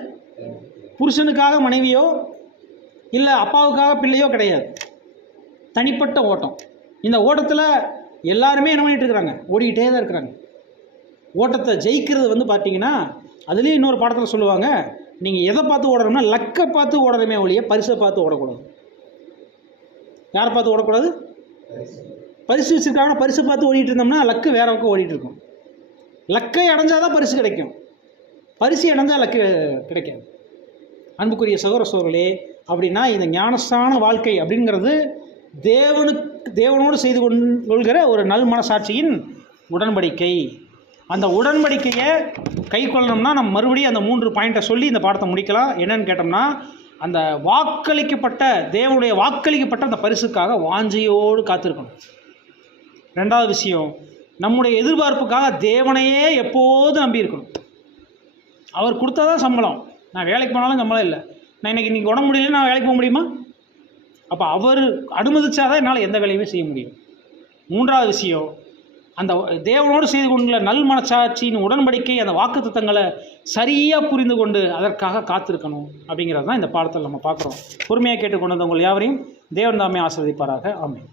புருஷனுக்காக மனைவியோ இல்லை அப்பாவுக்காக பிள்ளையோ கிடையாது, தனிப்பட்ட ஓட்டம். இந்த ஓட்டத்தில் எல்லாருமே என்ன பண்ணிகிட்டு இருக்கிறாங்க, ஓடிக்கிட்டே தான் இருக்கிறாங்க. ஓட்டத்தை ஜெயிக்கிறது பார்த்தீங்கன்னா, அதுலேயும் இன்னொரு பாடத்தில் சொல்லுவாங்க, நீங்கள் எதை பார்த்து ஓடணும்னா லக்கை பார்த்து ஓடணுமே ஒழிய பரிசை பார்த்து ஓடக்கூடாது. யாரை பார்த்து ஓடக்கூடாது? பரிசு வச்சுருக்காங்கன்னா பரிசை பார்த்து ஓடிட்டு இருந்தோம்னா லக்கு வேற பக்கம் ஓடிட்டு இருக்கும். லக்கை அடைஞ்சால் தான் பரிசு கிடைக்கும், பரிசு அடைஞ்சால் லக்கு கிடைக்காது. அன்புக்குரிய சகோதர சகோதரர்களே, அப்படின்னா இந்த ஞானஸ்தான வாழ்க்கை அப்படிங்கிறது தேவனோடு செய்து கொள்கிற ஒரு நல் மனசாட்சியின் உடன்படிக்கை. அந்த உடன்படிக்கையை கை கொள்ளணும்னா நம்ம மறுபடியும் அந்த 3 பாயிண்ட்டை சொல்லி இந்த பாடத்தை முடிக்கலாம். என்னன்னு கேட்டோம்னா, அந்த வாக்களிக்கப்பட்ட தேவனுடைய வாக்களிக்கப்பட்ட அந்த பரிசுக்காக வாஞ்சையோடு காத்திருக்கணும். 2வது விஷயம், நம்முடைய எதிர்பார்ப்புக்காக தேவனையே எப்போதும் நம்பி இருக்கணும். அவர் கொடுத்தா தான் சம்பளம். நான் வேலைக்கு போனாலும் சம்பளம் இல்லை, நான் இன்றைக்கி உடம்பு முடியல, நான் வேலைக்கு போக முடியுமா? அப்போ அவர் அனுமதிச்சாதான் என்னால் எந்த வேலையுமே செய்ய முடியும். 3வது விஷயம், அந்த தேவனோடு செய்து கொண்டுள்ள நல் மனசாட்சியின் உடன்படிக்கை, அந்த வாக்குத்தத்தங்களை சரியாக புரிந்து கொண்டு அதற்காக காத்திருக்கணும் அப்படிங்கிறது தான் இந்த பாடத்தில் நம்ம பார்க்குறோம். பொறுமையாக கேட்டுக்கொண்டு உங்கள் யாவரையும் தேவன் தாமே ஆசீர்வதிப்பாராக. ஆமென்.